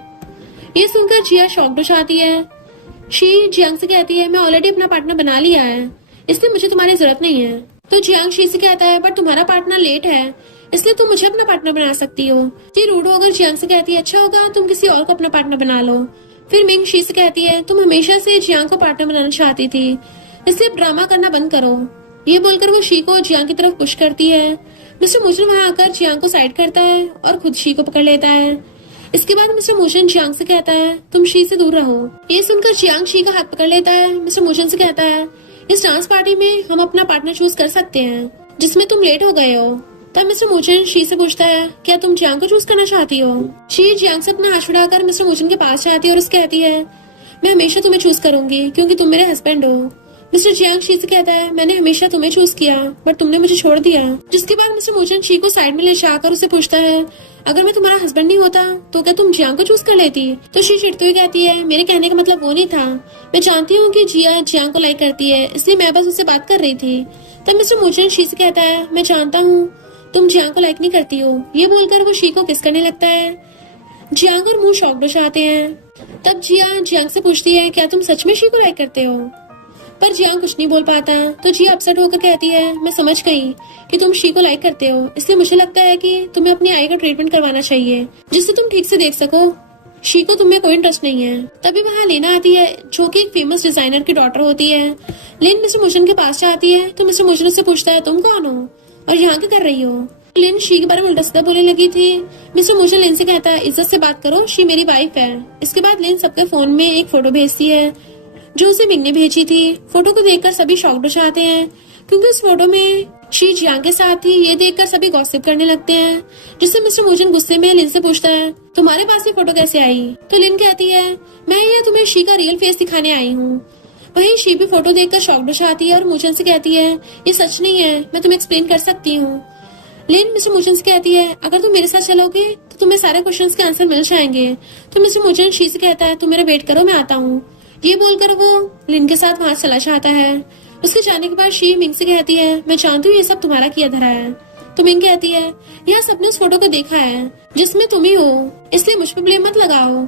ये सुनकर जिया शॉक्ड हो जाती है। शी जियांग से कहती है, मैं ऑलरेडी अपना पार्टनर बना लिया है, इसलिए मुझे तुम्हारी जरूरत नहीं है। तो जियांग शी से कहता है, पर तुम्हारा पार्टनर लेट है, इसलिए तुम मुझे अपना पार्टनर बना सकती हो। जी रूड होकर जियांग से कहती है, अच्छा होगा तुम किसी और को अपना पार्टनर बना लो। फिर मिंग शी से कहती है, तुम हमेशा से जियांग को पार्टनर बनाना चाहती थी, इसलिए ड्रामा करना बंद करो। ये बोलकर वो शी को जियांग की तरफ पुश करती है। मिस्टर मूचन वहाँ आकर जियांग को साइड करता है और खुद शी को पकड़ लेता है। इसके बाद मिस्टर मूचन जियांग से कहता है, तुम शी से दूर रहो। ये सुनकर जियांग शी का हाथ पकड़ लेता है। मिस्टर मूचन से कहता है, इस डांस पार्टी में हम अपना पार्टनर चूज कर सकते हैं जिसमें तुम लेट हो गए हो। तब मिस्टर मूचन शी से पूछता है, क्या तुम जियांग को चूज करना चाहती हो? शी जियांग से अपना हाथ छुड़ाकर मिस्टर मूचन के पास जाती है और उससे कहती है, मैं हमेशा तुम्हें चूज करूंगी क्योंकि तुम मेरे हस्बैंड हो। मिस्टर जियांग शी से कहता है, मैंने हमेशा तुम्हें चूज किया बट तुमने मुझे छोड़ दिया। जिसके बाद मिस्टर मूचन शी को साइड में ले जाकर उसे पूछता है, अगर मैं तुम्हारा हस्बैंड नहीं होता तो क्या तुम जियांग को चूज कर लेती? तो शी चिढ़ते हुए कहती है, मेरे कहने का मतलब वो नहीं था, मैं जानती हूँ कि जिया जियांग को लाइक करती है, इसलिए मैं बस उससे बात कर रही थी। तब मिस्टर मूचन शी से कहता है, मैं जानता हूँ तुम जियांग को लाइक नहीं करती हो। ये बोलकर वो शी को किस करने लगता है। जियांग और मुंह शॉक्ड हो जाते हैं। तब जिया जियांग से पूछती है, क्या तुम सच में शी को लाइक करते हो? पर जियांग कुछ नहीं बोल पाता। तो जिया अपसेट होकर कहती है, मैं समझ गई कि तुम शी को लाइक करते हो, इसलिए मुझे लगता है कि तुम्हें अपनी आई का ट्रीटमेंट करवाना चाहिए जिससे तुम ठीक से देख सको। शी को तुम्हें कोई इंटरेस्ट नहीं है। तभी वहाँ लेना आती है जो कि एक फेमस डिजाइनर की डॉटर होती है। लेन मिस्टर मूचन के पास जाती है तो मिस्टर मूचन उससे पूछता है, तुम कौन हो और यहाँ क्या कर रही हो? लिन शी के बारे में उल्टा सीधा बोलने लगी थी। मिस्टर मूजन लिन से कहता है, इज्जत से बात करो, शी मेरी वाइफ है। इसके बाद लिन सबके फोन में एक फोटो भेजती है जो उसे मिंग ने भेजी थी। फोटो को देखकर सभी शॉक्ड हो जाते हैं क्योंकि उस फोटो में शी जियांग के साथ थी। ये देखकर सभी गॉसिप करने लगते हैं, जिससे मिस्टर मूजन गुस्से में लिन से पूछता है, तुम्हारे पास ये फोटो कैसे आई? तो लिन कहती है, मैं यहाँ तुम्हें शी का रियल फेस दिखाने आई हूँ। वहीं शी भी फोटो देखकर शॉक्ड हो जाती है और मूजन से कहती है, ये सच नहीं है, मैं तुम्हें एक्सप्लेन कर सकती हूँ। लिन मिस्टर मूजन से कहती है, अगर तुम मेरे साथ चलोगे तो तुम्हें सारे क्वेश्चंस के आंसर मिल जाएंगे। तो मिस्टर मूजन शी से कहता है, तुम मेरा वेट करो, मैं आता हूँ। ये बोलकर वो लिन के साथ वहां चला जाता है। उसके जाने के बाद शी मिंग से कहती है, मैं जानती हूँ ये सब तुम्हारा किया धरा है। तो मिंग कहती है, यहाँ सबने उस फोटो को देखा है जिसमें तुम ही हो, इसलिए मुझ पर ब्लेम मत लगाओ।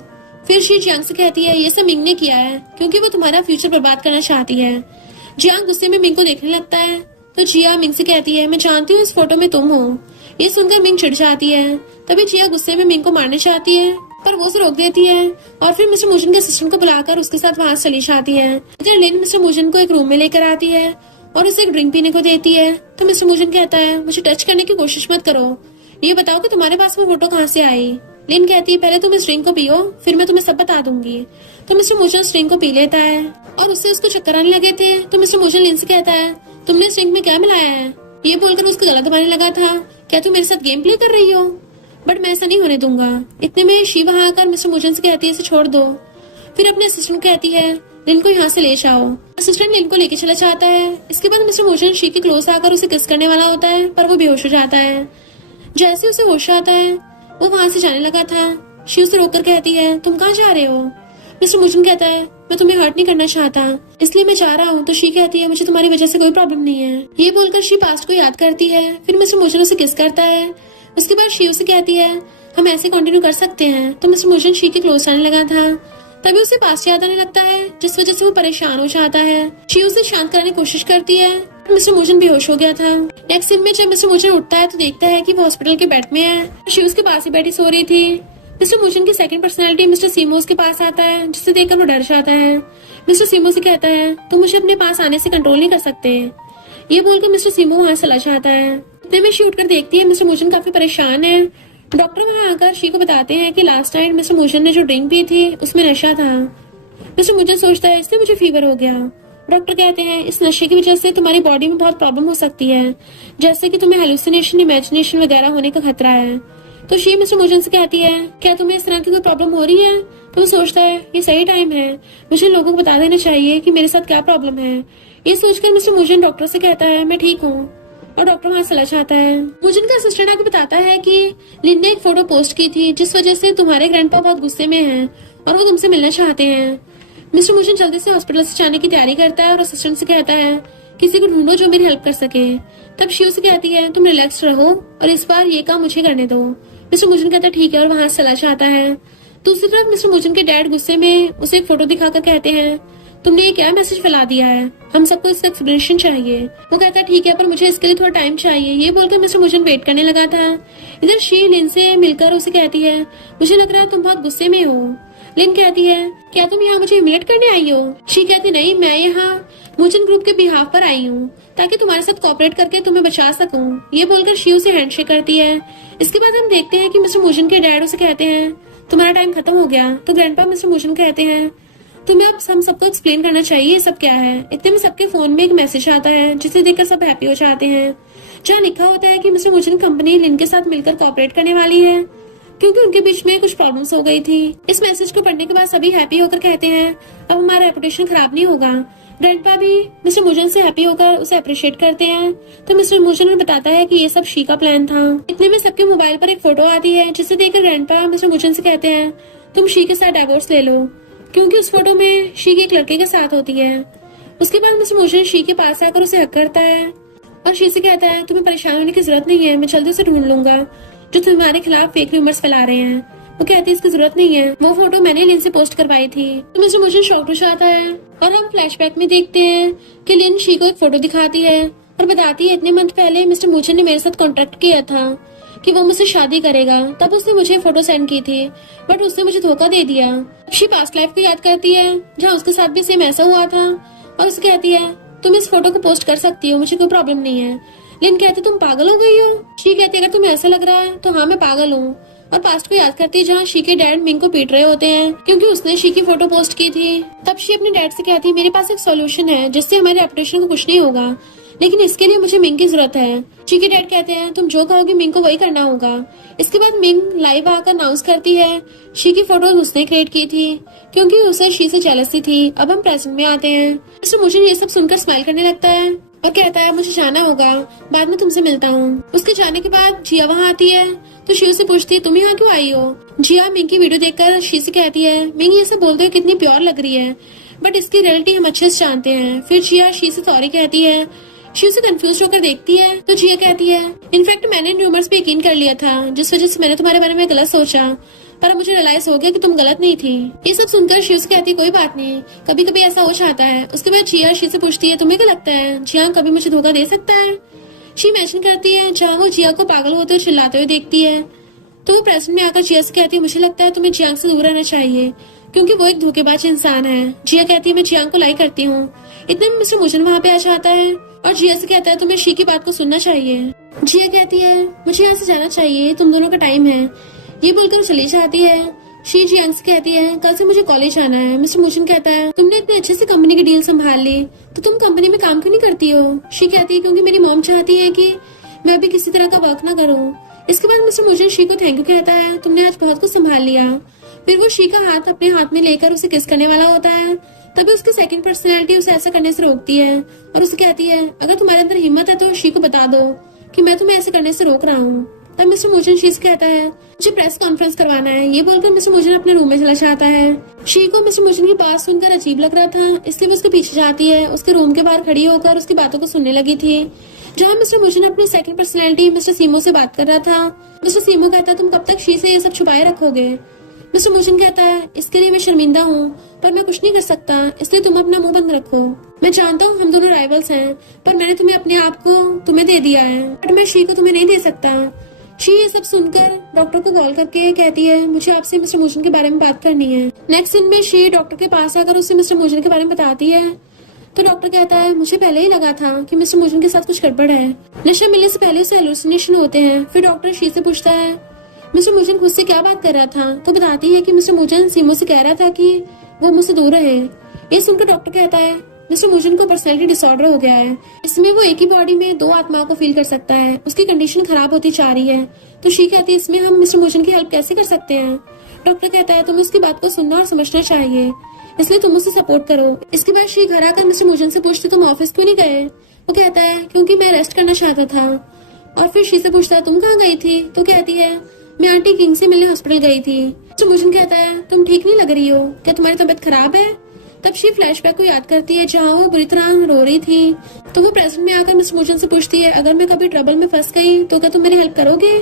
फिर शी जियांग से कहती है, ये सब मिंग ने किया है क्योंकि वो तुम्हारा फ्यूचर बर्बाद करना चाहती है। जियांग गुस्से में मिंग को देखने लगता है तो जिया मिंग से कहती है, मैं जानती हूँ इस फोटो में तुम हो। ये सुनकर मिंग चिढ़ जाती है। तभी जिया गुस्से में मिंग को मारने चाहती है पर वो उसे रोक देती है और फिर मिस्टर मूजन के असिस्टेंट को बुलाकर उसके साथ वहां चली जाती है। इधर लिन मिस्टर मूजन को एक रूम में लेकर आती है और उसे एक ड्रिंक पीने को देती है। तो मिस्टर मूजन कहता है, मुझे टच करने की कोशिश मत करो, ये बताओ कि तुम्हारे पास वो फोटो कहाँ से आई? लिन कहती है, पहले तुम इस ड्रिंक को पियो, फिर मैं तुम्हें सब बता दूंगी। तो मिस्टर मूजन इस ड्रिंक को पी लेता है और उससे उसको चक्कर आने लगे थे। तो मिस्टर मूजन लिन से कहता है, तुमने इस ड्रिंक में क्या मिलाया है? ये बोलकर उसको गला दबाने लगा था, क्या तुम मेरे साथ गेम प्ले कर रही हो? बट मैं ऐसा नहीं होने दूंगा। इतने में शी वहां आकर मिस्टर मूजन से कहती है, इसे छोड़ दो। फिर अपने असिस्टेंट कहती है, लिन को यहाँ से ले जाओ। असिस्टेंट लिन को लेके चला जाता है। इसके बाद मिस्टर मूजन शी के क्लोज आकर उसे किस करने वाला होता है पर वो बेहोश हो जाता है। जैसे उसे होश आता है वो वहां से जाने लगा था। शी उसे रोककर कहती है, तुम कहाँ जा रहे हो? मिस्टर मूजन कहता है, मैं तुम्हें हर्ट नहीं करना चाहता इसलिए मैं जा रहा हूँ। तो शी कहती है, मुझे तुम्हारी वजह से कोई प्रॉब्लम नहीं है। ये बोलकर शी पास्ट को याद करती है। फिर मिस्टर मूजन उसे किस करता है। उसके बाद शी उसे कहती है, हम ऐसे कंटिन्यू कर सकते हैं। तो मिस्टर मूजन शी के क्लोज आने लगा था। तभी उसे पास याद आने लगता है जिस वजह से वो परेशान हो जाता है। शी उसे शांत करने की कोशिश करती है। मिस्टर मूजन बेहोश हो गया था। नेक्स्ट सीन में जब मिस्टर मूजन उठता है तो देखता है कि वो हॉस्पिटल के बेड में है। शी उसके पास ही बैठी सो रही थी। मिस्टर मूजन की सेकंड पर्सनालिटी मिस्टर सीमोस के पास आता है जिसे देखकर वो डर जाता है। मिस्टर सीमो से कहता है, तुम मुझे अपने पास आने से कंट्रोल नहीं कर सकते। ये बोलकर मिस्टर सीमो वहां चला जाता है। इतने में शी उठकर देखती है मिस्टर मूजन काफी परेशान है। डॉक्टर वहां आकर शी को बताते हैं कि लास्ट नाइट मिस्टर मूजन ने जो ड्रिंक पी थी उसमें नशा था। मिस्टर मूजन सोचता है, इससे मुझे फीवर हो गया। डॉक्टर कहते हैं, इस नशे की वजह से तुम्हारी बॉडी में बहुत प्रॉब्लम हो सकती है, जैसे कि तुम्हें हेलुसिनेशन, इमेजिनेशन वगैरह होने का खतरा है। तो शी मिस्टर मूजन से कहती है, क्या तुम्हें इस तरह की कोई प्रॉब्लम हो रही है? तो वो सोचता है, ये सही टाइम है, मुझे लोगों को बता देना चाहिए कि मेरे साथ क्या प्रॉब्लम है। ये सोचकर मिस्टर मूजन डॉक्टर से कहता है, मैं ठीक हूँ, और डॉक्टर वहां चला जाता है। मूजन का असिस्टेंट आके बताता है कि लिन ने एक फोटो पोस्ट की थी जिस वजह से तुम्हारे ग्रैंडपा बहुत गुस्से में हैं और वो तुमसे मिलना चाहते हैं। मिस्टर मूजन जल्दी से हॉस्पिटल से जाने की तैयारी करता है और असिस्टेंट से कहता है, किसी को ढूंढो जो मेरी हेल्प कर सके। तब शिव से कहती है, तुम रिलैक्स रहो और इस बार ये काम मुझे करने दो। मिस्टर मूजन कहता है, ठीक है, और वहां से चला जाता है। दूसरी तरफ मिस्टर मूजन के डैड गुस्से में उसे एक फोटो दिखाकर कहते हैं, तुमने ये क्या मैसेज फैला दिया है, हम सबको इसका एक्सप्लेनेशन चाहिए। वो कहता है, ठीक है, पर मुझे इसके लिए थोड़ा टाइम चाहिए। ये बोलकर मिस्टर मूजन वेट करने लगा था। इधर शी लिन से मिलकर उसे कहती है, मुझे लग रहा है तुम बहुत गुस्से में हो। लिन कहती है, क्या तुम यहाँ मुझे इमिलेट करने आई हो? शी कहती, नहीं, मैं यहाँ मूजन ग्रुप के बिहाफ पर आई हूँ ताकि तुम्हारे साथ कोऑपरेट करके तुम्हें बचा सकूं। ये बोलकर शी उसे हैंडशेक करती है। इसके बाद हम देखते हैं कि मिस्टर मूजन के डैड उसे कहते हैं, तुम्हारा टाइम खत्म हो गया। तो ग्रैंडपा मिस्टर मूजन कहते हैं, तुम्हें अब हम सबको एक्सप्लेन करना चाहिए ये सब क्या है। इतने में सबके फोन में एक मैसेज आता है जिसे देखकर सब हैप्पी हो जाते हैं, जहाँ लिखा होता है कि मिस्टर मूजन कंपनी लिन के साथ मिलकर कोऑपरेट करने वाली है क्योंकि उनके बीच में कुछ प्रॉब्लम्स हो गई थी। इस मैसेज को पढ़ने के बाद सभी हैप्पी होकर कहते हैं, अब हमारा रेपुटेशन खराब नहीं होगा। ग्रैंडपा भी मिस्टर मूजन से हैप्पी होकर उसे अप्रिशिएट करते हैं। तो मिस्टर मूजन बताता है कि ये सब शी का प्लान था। इतने में सबके मोबाइल पर एक फोटो आती है जिसे देखकर ग्रैंडपा मिस्टर मूजन से कहते हैं, तुम शी के साथ डाइवोर्स ले लो, क्योंकि उस फोटो में शी एक लड़के के साथ होती है। उसके बाद मिस्टर मूजन शी के पास आकर उसे हक करता है और शी से कहता है, तुम्हें परेशान होने की जरूरत नहीं है, मैं जल्दी से ढूंढ लूंगा जो तुम्हारे खिलाफ फेक र्यूमर्स फैला रहे हैं। वो कहती है, इसकी जरूरत नहीं है, वो फोटो मैंने लिन से पोस्ट करवाई थी। तो मिस्टर मूजन शॉक हो जाता है और हम फ्लैशबैक में देखते हैं कि लिन शी को एक फोटो दिखाती है और बताती है, इतने मंथ पहले मिस्टर मूजन ने मेरे साथ कॉन्ट्रैक्ट किया था कि वो मुझसे शादी करेगा, तब उसने मुझे फोटो सेंड की थी, बट उसने मुझे धोखा दे दिया। शी पास्ट लाइफ को याद करती है जहाँ उसके साथ भी सेम ऐसा हुआ था और उसे कहती है, तुम इस फोटो को पोस्ट कर सकती हो, मुझे कोई प्रॉब्लम नहीं है। लिन कहती तुम पागल हो गई हो। शी कहती अगर तुम्हें ऐसा लग रहा है तो हाँ मैं पागल हूँ। और पास्ट को याद करती है जहाँ शी के डैड मिंग को पीट रहे होते हैं क्योंकि उसने शी की फोटो पोस्ट की थी। तब शी अपने डैड से कहती है मेरे पास एक सॉल्यूशन है जिससे हमारे रेपुटेशन को कुछ नहीं होगा, लेकिन इसके लिए मुझे मिंग की जरूरत है। शी के डैड कहते हैं तुम जो कहोगे मिंग को वही करना होगा। इसके बाद मिंग लाइव आकर अनाउंस करती है शी की फोटो उसने क्रिएट की थी क्योंकि उसे शी से जेलसी थी। अब हम प्रेजेंट में आते हैं। मिस्टर मुझे ये सब सुनकर स्माइल करने लगता है और कहता है मुझे जाना होगा, बाद में तुमसे मिलता हूँ। उसके जाने के बाद जिया वहाँ आती है तो शी से पूछती है तुम यहाँ क्यों आई हो। जिया मिंग की वीडियो देखकर शी से कहती है मिंग ये सब बोलते हुए कितनी प्योर लग रही है, बट इसकी रियलिटी हम अच्छे से जानते हैं। फिर जिया शी से सॉरी कहती है। शी उसे कंफ्यूज होकर देखती है तो जिया कहती है इनफैक्ट मैंने इन रूमर्स पे यकीन कर लिया था जिस वजह से मैंने तुम्हारे बारे में गलत सोचा, पर अब मुझे रियलाइज हो गया कि तुम गलत नहीं थी। ये सब सुनकर शी उसे कहती है कोई बात नहीं, कभी कभी ऐसा हो जाता है। उसके बाद जिया शी से पूछती है तुम्हें क्या लगता है जिया कभी मुझे धोखा दे सकता है। शी मेंशन करती है जहाँ वो जिया को पागल होते हुए चिल्लाते हुए देखती है तो वो प्रेजेंट में आकर जिया से कहती है मुझे लगता है तुम्हें जियांग से दूर रहना चाहिए क्योंकि वो एक धोखेबाज इंसान है। जिया कहती है मैं जियांग को लाइक करती हूँ। इतने में मिस्टर मुजन वहाँ पे आ जाता है और जिया से कहता है तुम्हें शी की बात को सुनना चाहिए। जिया कहती है मुझे यहाँ से जाना चाहिए, तुम दोनों का टाइम है। ये बोलकर चली जाती है। शी जियांग से कहती है कल से मुझे कॉलेज आना है। मिस्टर मुजन कहता है तुमने इतने अच्छे से कंपनी की डील संभाल ली तो तुम कंपनी में काम क्यों नहीं करती हो। शी कहती है क्योंकि मेरी मॉम चाहती है कि मैं अभी किसी तरह का वर्क ना करूँ। इसके बाद मिस्टर मुजन शी को थैंक यू कहता है तुमने आज बहुत कुछ संभाल लिया। फिर वो शी का हाथ अपने हाथ में लेकर उसे किस करने वाला होता है तभी उसकी सेकंड पर्सनैलिटी उसे ऐसा करने से रोकती है और उसे कहती है अगर तुम्हारे अंदर हिम्मत है तो शी को बता दो कि मैं तुम्हें ऐसे करने से रोक रहा हूँ। तब मिस्टर मुजन शी से कहता है मुझे प्रेस कॉन्फ्रेंस करवाना है। ये बोलकर मिस्टर मुजन अपने रूम में चला जाता है। शी को मिस्टर मुजन की बात सुनकर अजीब लग रहा था इसलिए वो उसके पीछे जाती है। उसके रूम के बाहर खड़ी होकर उसकी बातों को सुनने लगी थी जहाँ मिस्टर मुजन अपनी सेकंड पर्सनैलिटी मिस्टर सीमो से बात कर रहा था। मिस्टर सीमो कहता है तुम कब तक शी से ये सब छुपाए रखोगे। मिस्टर मुजन कहता है इसके लिए मैं शर्मिंदा हूँ पर मैं कुछ नहीं कर सकता, इसलिए तुम अपना मुंह बंद रखो। मैं जानता हूँ हम दोनों राइवल्स हैं पर मैंने तुम्हें अपने आप को तुम्हें दे दिया है, बट मैं शी को तुम्हें नहीं दे सकता। शी ये सब सुनकर डॉक्टर को कॉल करके कहती है मुझे आपसे मिस्टर मुजन के बारे में बात करनी है। नेक्स्ट दिन में शी डॉक्टर के पास आकर उसे मिस्टर मुजन के बारे में बताती है तो डॉक्टर कहता है मुझे पहले ही लगा था कि मिस्टर मुजन के साथ कुछ गड़बड़ है। नशा मिलने से पहले उसे हेलुसिनेशन होते हैं। फिर डॉक्टर शी से पूछता है मिस्टर मुजन खुद से क्या बात कर रहा था तो बताती है कि मिस्टर मुजन सीमो से कह रहा था कि वो मुझसे दूर रहे। ये सुनकर डॉक्टर कहता है मिस्टर मुजन को पर्सनैलिटी डिसऑर्डर हो गया है, इसमें वो एक ही बॉडी में दो आत्माओं को फील कर सकता है। उसकी कंडीशन खराब होती जा रही है। तो शी कहती है इसमें हम मिस्टर मुजन की हेल्प कैसे कर सकते हैं। डॉक्टर कहता है तुम्हें उसकी बात को सुनना और समझना चाहिए, इसलिए तुम उसे सपोर्ट करो। इसके बाद शी घर आकर मिस्टर मुजन से पूछती तुम ऑफिस क्यों नहीं गए। वो कहता है क्योंकि मैं रेस्ट करना चाहता था। और फिर शी से पूछता है तुम कहाँ गई थी तो कहती है मैं आंटी किंग से मिलने हॉस्पिटल गई थी। मिस्टर मुजन कहता है तुम ठीक नहीं लग रही हो, क्या तुम्हारी तबीयत खराब है। तब शी फ्लैशबैक को याद करती है जहाँ वो बुरी तरह रो रही थी। तो वो प्रेजेंट में आकर मिस्टर मुजन से पूछती है अगर मैं कभी ट्रबल में फंस गई तो क्या तुम मेरी हेल्प करोगे।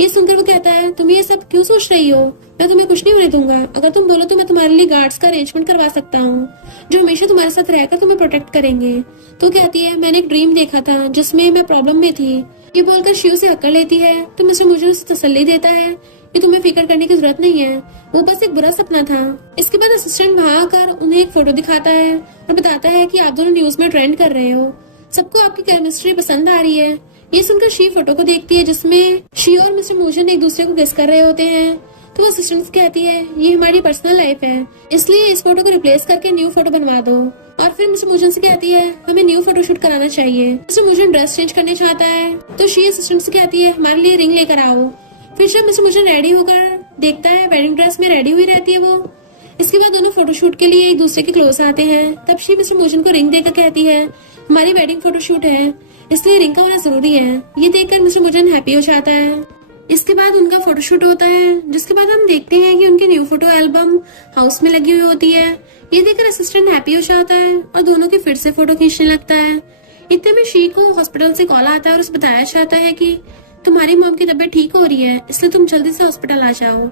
ये सुनकर वो कहता है तुम ये सब क्यों सोच रही हो, मैं तुम्हें कुछ नहीं होने दूंगा। अगर तुम बोलो तो मैं तुम्हारे लिए गार्ड्स का अरेंजमेंट करवा सकता हूँ जो हमेशा तुम्हारे साथ रहकर तुम्हें प्रोटेक्ट करेंगे। तो कहती है मैंने एक ड्रीम देखा था जिसमें मैं प्रॉब्लम में थी। ये बोलकर शी उसे हक्कर लेती है तो मिस्टर मुजन उसे तसल्ली देता है कि तुम्हें फिक्र करने की जरूरत नहीं है, वो बस एक बुरा सपना था। इसके बाद असिस्टेंट वहाँ आकर उन्हें एक फोटो दिखाता है और बताता है कि आप दोनों न्यूज में ट्रेंड कर रहे हो, सबको आपकी केमिस्ट्री पसंद आ रही है। ये सुनकर शी फोटो को देखती है जिसमें शी और मिस्टर मुजन एक दूसरे को गेस कर रहे होते हैं। तो वो असिस्टेंट कहती है ये हमारी पर्सनल लाइफ है, इसलिए इस फोटो को रिप्लेस करके न्यू फोटो बनवा दो। और फिर मिस्टर मुजन से कहती है हमें न्यू फोटोशूट कराना चाहिए। मिस्टर मुजन ड्रेस चेंज करने चाहता है तो शी असिस्टेंट से कहती है हमारे लिए रिंग लेकर आओ। फिर जब मिस्टर मुजन रेडी होकर देखता है वेडिंग ड्रेस में रेडी हुई रहती है वो। इसके बाद दोनों फोटोशूट के लिए एक दूसरे के क्लोज आते हैं। तब शी मिस्टर मुजन को रिंग देकर कहती है हमारी वेडिंग फोटोशूट है, इसलिए रिंग का होना जरूरी है। ये देखकर मिस्टर मुजन हैप्पी हो जाता है। इसके बाद उनका फोटोशूट होता है जिसके बाद हम देखते हैं कि उनकी न्यू फोटो एल्बम हाउस में लगी हुई होती है। ये देखकर असिस्टेंट हैप्पी हो जाता है और दोनों की फिर से फोटो खींचने लगता है। इतने में शी को हॉस्पिटल से कॉल आता है और उसे बताया जाता है कि तुम्हारी मॉम की तबीयत ठीक हो रही है, इसलिए तुम जल्दी से हॉस्पिटल आ जाओ।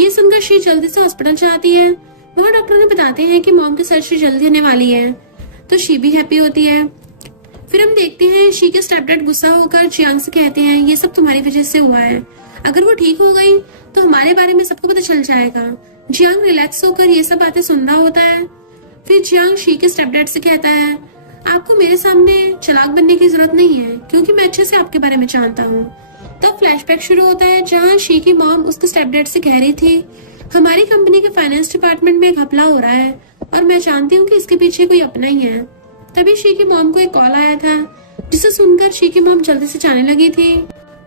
ये सुनकर शी जल्दी से हॉस्पिटल जाती है। वहाँ डॉक्टर ने बताते हैं कि मॉम की सर्जरी जल्दी होने वाली है, तो शी भी हैप्पी होती है। फिर हम देखते हैं शी के स्टेपडैड गुस्सा होकर जियांग से कहते हैं ये सब तुम्हारी वजह से हुआ है, अगर वो ठीक हो गई तो हमारे बारे में सबको पता चल जाएगा। जियांग रिलैक्स होकर ये सब बातें सुन रहा होता है। फिर जियांग शी के स्टेपडैड से कहता है आपको मेरे सामने चालाक बनने की जरूरत नहीं है, क्योंकि मैं अच्छे से आपके बारे में जानता हूँ। तब फ्लैशबैक शुरू होता है जहाँ शी की मॉम उसके स्टेपडैड से कह रही थी, हमारी कंपनी के फाइनेंस डिपार्टमेंट में घपला हो रहा है और मैं जानती हूँ कि इसके पीछे कोई अपना ही है। तभी शी की मॉम को एक कॉल आया था, जिसे सुनकर शी की मॉम जल्दी से जाने लगी थी।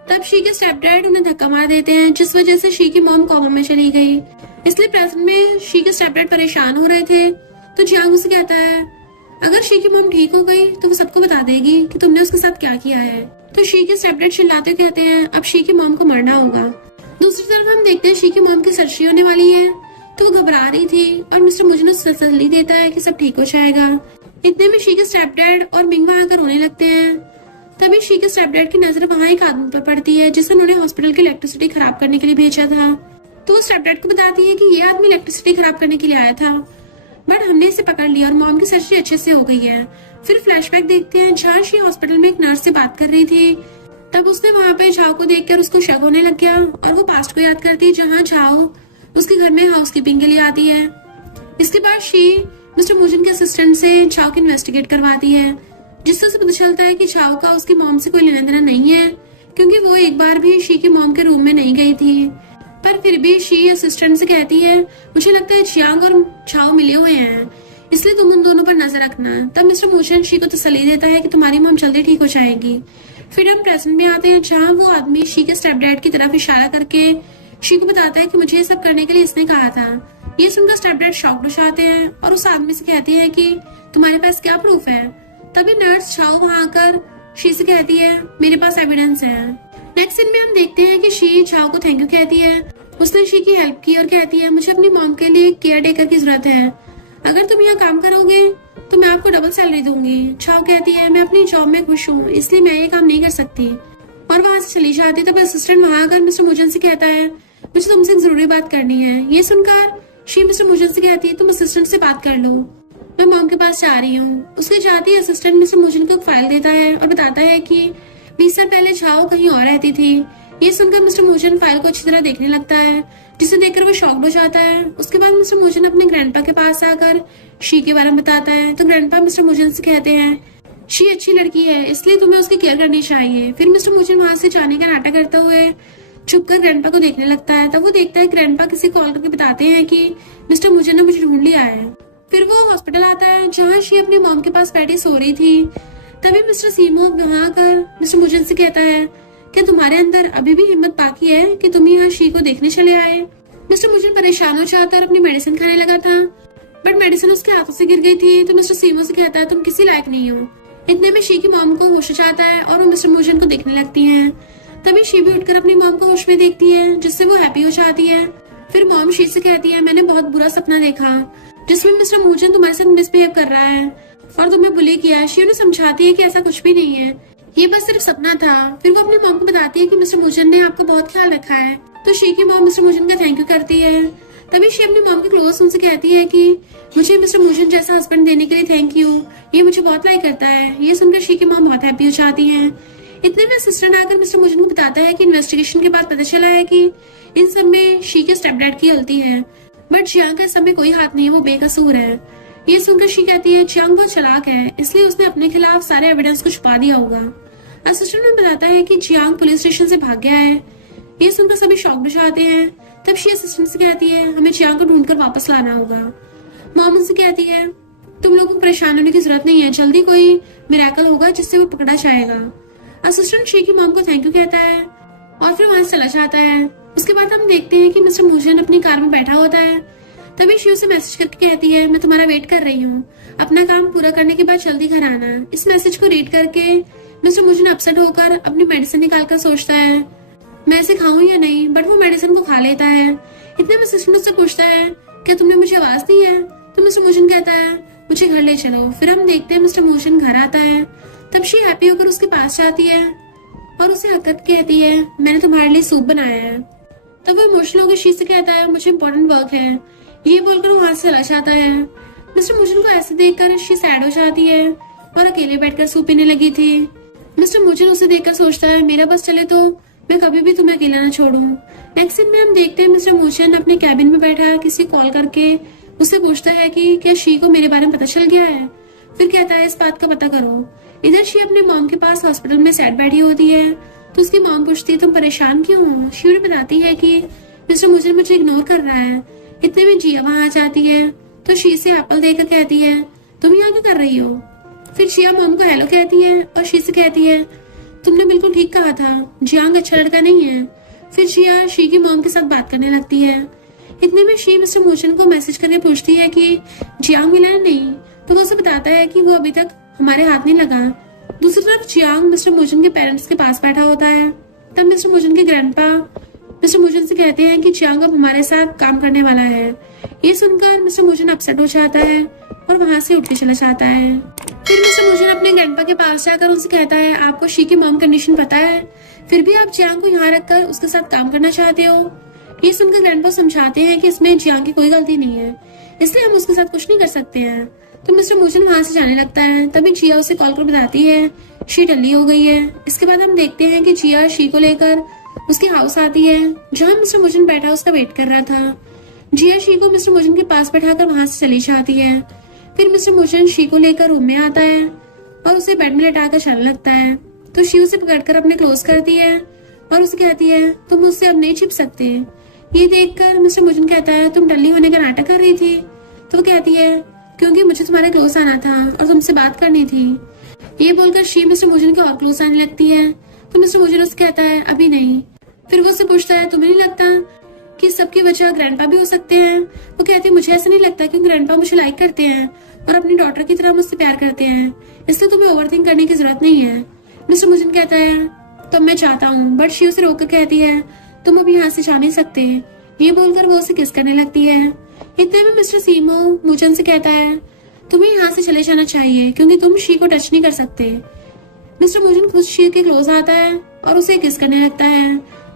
तब शी के स्टेपडैड उन्हें धक्का मार देते हैं, जिस वजह से शी की मॉम कोमा में चली गई। इसलिए प्रेजेंट में शी के स्टेपडैड परेशान हो रहे थे। तो जियांग उसे कहता है, अगर शी की मॉम ठीक हो गई तो वो सबको बता देगी कि तुमने उसके साथ क्या किया है। तो शी के स्टेपडैड चिल्लाते कहते हैं, अब शी की मॉम को मरना होगा। दूसरी तरफ हम देखते हैं शी की मॉम की सर्जरी होने वाली है, तो वो घबरा रही थी और मिस्टर मुजिन उसे तसल्ली देता है कि सब ठीक हो जाएगा। इतने में शी के स्टेपडैड और मिंग वहां आकर रोने लगते हैं। तभी शी के स्टेपडैड की नजर वहां एक आदमी पर पड़ती है, जिसे उन्होंने हॉस्पिटल की इलेक्ट्रिसिटी खराब करने के लिए भेजा था। तो वो स्टेपडैड को बताती है कि ये आदमी इलेक्ट्रिसिटी खराब करने के लिए आया था, बट हमने इसे पकड़ लिया और मॉम की सर्जरी अच्छे से हो गई है। फिर फ्लैशबैक देखते हैं जहाँ शी हॉस्पिटल में एक नर्स से बात कर रही थी। तब उसने वहां पे झाओ को देखकर उसको शक होने लग गया और वो पास्ट को याद करती जहाँ झाओ उसके घर में हाउसकीपिंग के लिए आती है। इसके बाद शी मिस्टर मुजिन के असिस्टेंट से झाओ की इन्वेस्टिगेट करवाती है, जिससे उसे पता चलता है कि झाओ का उसकी मॉम से कोई लेना देना नहीं है, क्योंकि वो एक बार भी शी की मॉम के रूम में नहीं गई थी। पर फिर भी शी असिस्टेंट से कहती है, मुझे लगता है जियांग और झाओ मिले हुए हैं, इसलिए तुम उन दोनों पर नजर रखना। तब मिस्टर मुजिन शी को तसल्ली देता है कि तुम्हारी मॉम जल्दी ठीक हो जाएगी। फिर हम प्रेजेंट में आते हैं जहाँ वो आदमी शी के स्टेपडैड की तरफ इशारा करके शी को बताता है कि मुझे ये सब करने के लिए इसने कहा था। ये सुनकर स्टेपडैड शॉक्ड हो जाते हैं और उस आदमी से कहती है कि तुम्हारे पास क्या प्रूफ है। तभी नर्स झाओ वहां आकर शी से कहती है, मेरे पास एविडेंस है। नेक्स्ट सीन में हम देखते हैं कि शी झाओ को थैंक यू कहती है। उसने शी की हेल्प की और कहती है, मुझे अपनी मॉम के लिए केयर टेकर की जरूरत है, अगर तुम यहाँ काम करोगे तो मैं आपको डबल सैलरी दूंगी। झाओ कहती है, मैं अपनी जॉब में खुश हूँ, इसलिए मैं ये काम नहीं कर सकती, और वहां से चली जाती। तब असिस्टेंट वहां आकर मिस्टर मुजिन से कहता है, मुझे तुमसे एक जरूरी बात करनी है। ये सुनकर शी मिस्टर मुजिन से कहती है, तुम असिस्टेंट से बात कर लो, मैं मॉम के पास जा रही हूँ। उसके जाते ही असिस्टेंट मिस्टर मुजिन को एक फाइल देता है और बताता है कि 20 साल पहले झाओ कहीं और रहती थी। ये सुनकर मिस्टर मुजिन फाइल को अच्छी तरह देखने लगता है, जिसे देखकर वो शॉक्ड हो जाता है। उसके बाद मिस्टर मुजिन अपने ग्रैंडपा के पास आकर शी के बारे में बताता है। तो ग्रैंडपा मिस्टर मुजिन से कहते हैं, शी अच्छी लड़की है, इसलिए तुम्हें उसकी केयर करनी चाहिए। फिर मिस्टर मुजिन वहां से जाने का नाटक करते हुए छुपकर ग्रैंडपा को देखने लगता है। तब वो देखता है ग्रैंडपा किसी कॉल करके बताते हैं कि मिस्टर मुजिन ने मुझे ढूंढ लिया है। फिर वो हॉस्पिटल आता है जहाँ शी अपनी मॉम के पास बैठी सो रही थी। तभी मिस्टर सीमो वहां आकर मिस्टर मुजिन से कहता है, क्या तुम्हारे अंदर अभी भी हिम्मत बाकी है कि तुम यहाँ शी को देखने चले आए। मिस्टर मुजिन परेशान हो जाता और अपनी मेडिसिन खाने लगा था, बट मेडिसिन उसके हाथों से गिर गई थी। तो मिस्टर सीमो से कहता है, तुम किसी लायक नहीं हो। इतने में शी की मॉम को होश जाता है और वो मिस्टर मुजिन को देखने लगती हैं। तभी शी भी उठकर अपनी मॉम को होश में देखती है, जिससे वो हैप्पी हो जाती है। फिर मॉम शी से कहती है, मैंने बहुत बुरा सपना देखा जिसमें मिस्टर मुजिन तुम्हारे साथ मिसबिहेव कर रहा है और तुम्हें बुली किया। शी उन्हें समझाती है कि ऐसा कुछ भी नहीं है, ये बस सिर्फ सपना था। फिर वो अपनी मॉम को बताती है कि मिस्टर मुजिन ने आपका बहुत ख्याल रखा है। तो शी की मॉम मिस्टर मुजिन का थैंक यू करती है। तभी शी अपनी मॉम के क्लोज उनसे कहती है कि मुझे मिस्टर मुजिन जैसा हस्बैंड देने के लिए थैंक यू, ये मुझे बहुत लाइक करता है। ये सुनकर शी की मॉम बहुत हैप्पी हो जाती है। इतने में असिस्टेंट आकर मिस्टर मुजिन को बताता है कि इन्वेस्टिगेशन के बाद पता चला है कि इन सब में शी के स्टेपडैड की गलती है, बट जियांग का इस सब में कोई हाथ नहीं है, वो बेकसूर है। ये सुनकर शी कहती है, जियांग बहुत चालाक है, इसलिए उसने अपने खिलाफ सारे एविडेंस को छुपा दिया होगा। असिस्टेंट ने बताता है कि जियांग पुलिस स्टेशन से भाग गया है। ये सुनकर सभी शॉक्ड हो जाते हैं। तब शी असिस्टेंट से कहती है, हमें जियांग को ढूंढकर वापस लाना होगा। मॉम उनसे कहती है, तुम लोगों को परेशान होने की जरूरत नहीं है, जल्दी कोई मिरेकल होगा जिससे वो पकड़ा जाएगा। असिस्टेंट शी की मॉम को थैंक यू कहता है और फिर वहां से चला जाता है। उसके बाद हम देखते हैं कि मिस्टर मुजिन अपनी कार में बैठा होता है। तभी शी उसे मैसेज करके कहती है, मैं तुम्हारा वेट कर रही हूँ, अपना काम पूरा करने के बाद जल्दी घर आना। इस मैसेज को रीड करके मिस्टर मुजिन अपसेट होकर अपनी मेडिसिन निकालकर सोचता है, मैं इसे खाऊं या नहीं, बट वो मेडिसिन को खा लेता है। इतने में असिस्टेंट उससे पूछता है, क्या तुमने मुझे आवाज दी है। तो मिस्टर मुजिन कहता है, मुझे घर ले चलो। फिर हम देखते हैं मिस्टर मुजिन घर आता है। तब शी हैप्पी होकर उसके पास जाती है और उसे हकत कहती है, मैंने तुम्हारे लिए सूप बनाया है। तब वो इमोशनल होकर शी से कहता है, मुझे इंपॉर्टेंट वर्क है। ये बोलकर वो वहां से चला जाता है। मिस्टर मुजिन को ऐसे देखकर शी सैड हो जाती है और अकेले बैठकर सूप पीने लगी थी। मिस्टर मुजिन उसे देखकर सोचता है, मेरा बस चले तो मैं कभी भी तुम्हें अकेला न छोड़ूं। नेक्स्ट सीन में हम देखते हैं मिस्टर मुजिन अपने कैबिन में बैठा किसी कॉल करके उससे पूछता है कि क्या शी को मेरे बारे में पता चल गया है। फिर कहता है इस बात का पता करो। इधर शी अपने मॉम के पास हॉस्पिटल में सैड बैठी होती है तो उसकी मॉम पूछती है तुम परेशान क्यों हो। शी उन्हें बताती है कि मिस्टर मुझे मुझे इग्नोर कर रहा है। इतने में जिया वहां आ जाती है तो शी से एप्पल देकर कहती है तुम यहाँ क्या कर रही हो। फिर जिया मॉम को हेलो कहती है और शी से कहती है तुमने बिल्कुल ठीक कहा था, जियांग अच्छा लड़का नहीं है। फिर जिया शी की मॉम के साथ बात करने लगती है। इतने में शी मिस्टर मोचन को मैसेज करके पूछती है कि जियांग मिला है नहीं, तो वो उसे बताता है कि वो अभी तक हमारे हाथ नहीं लगा। दूसरी तरफ जियांग मिस्टर मोचन के पेरेंट्स के पास बैठा होता है। तब मिस्टर मोचन के ग्रैंडपा मिस्टर मोचन से कहते हैं कि जियांग अब हमारे साथ काम करने वाला है। ये सुनकर मिस्टर मोचन अपसेट हो जाता है और वहां से उठ के चला जाता है। फिर मिस्टर मोचन अपने ग्रैंडपा के पास जाकर उनसे कहता है आपको शी की मॉम कंडीशन पता है, फिर भी आप जियांग को यहाँ रखकर उसके साथ काम करना चाहते हो। ये सुनकर ग्रैंडपा समझाते हैं कि इसमें जियांग की कोई गलती नहीं है, इसलिए हम उसके साथ कुछ नहीं कर सकते हैं। तो मिस्टर मोचन वहां से जाने लगता है। तभी जिया उसे कॉल कर बताती है शी टल्ली हो गई है। इसके बाद हम देखते हैं कि जिया शी को लेकर उसके हाउस आती है जहाँ मिस्टर मोचन बैठा उसका वेट कर रहा था। जिया शी को मिस्टर मोचन के पास बैठाकर वहां से चली जाती है। फिर मिस्टर मोचन शी को लेकर रूम में आता है और उसे बेड में लेटाकर चलने लगता है। तो शी उसे पकड़कर अपने क्लोज करती है और उसे कहती है तुम मुझसे अब नहीं छिप सकते। ये देखकर मिस्टर मोचन कहता है तुम डल्ली होने का नाटक कर रही थी। तो वो कहती है क्योंकि मुझे तुम्हारे क्लोज आना था और तुमसे बात करनी थी। ये बोलकर शी मिस्टर मोचन के और क्लोज आने लगती है। तो मिस्टर मोचन उससे कहता है अभी नहीं। फिर वो उससे पूछता है तुम्हें नहीं लगता कि सबकी वजह ग्रैंडपा भी हो सकते हैं। वो कहती है मुझे ऐसा नहीं लगता क्योंकि ग्रैंडपा मुझे लाइक करते हैं और अपनी डॉटर की तरह मुझसे प्यार करते हैं, इसलिए तुम्हें ओवरथिंक करने की जरूरत नहीं है। मिस्टर मोचन कहता है तो मैं चाहता हूँ, बट शी उसे रोककर कहती है तुम अभी यहाँ से जा नहीं सकते। ये बोलकर वो उसे किस करने लगती है। इतने में मिस्टर सीमो मोचन से कहता है तुम्हें यहाँ से चले जाना चाहिए क्योंकि तुम शी को टच नहीं कर सकते। मिस्टर मोचन खुद शी के क्लोज आता है और उसे किस करने लगता है,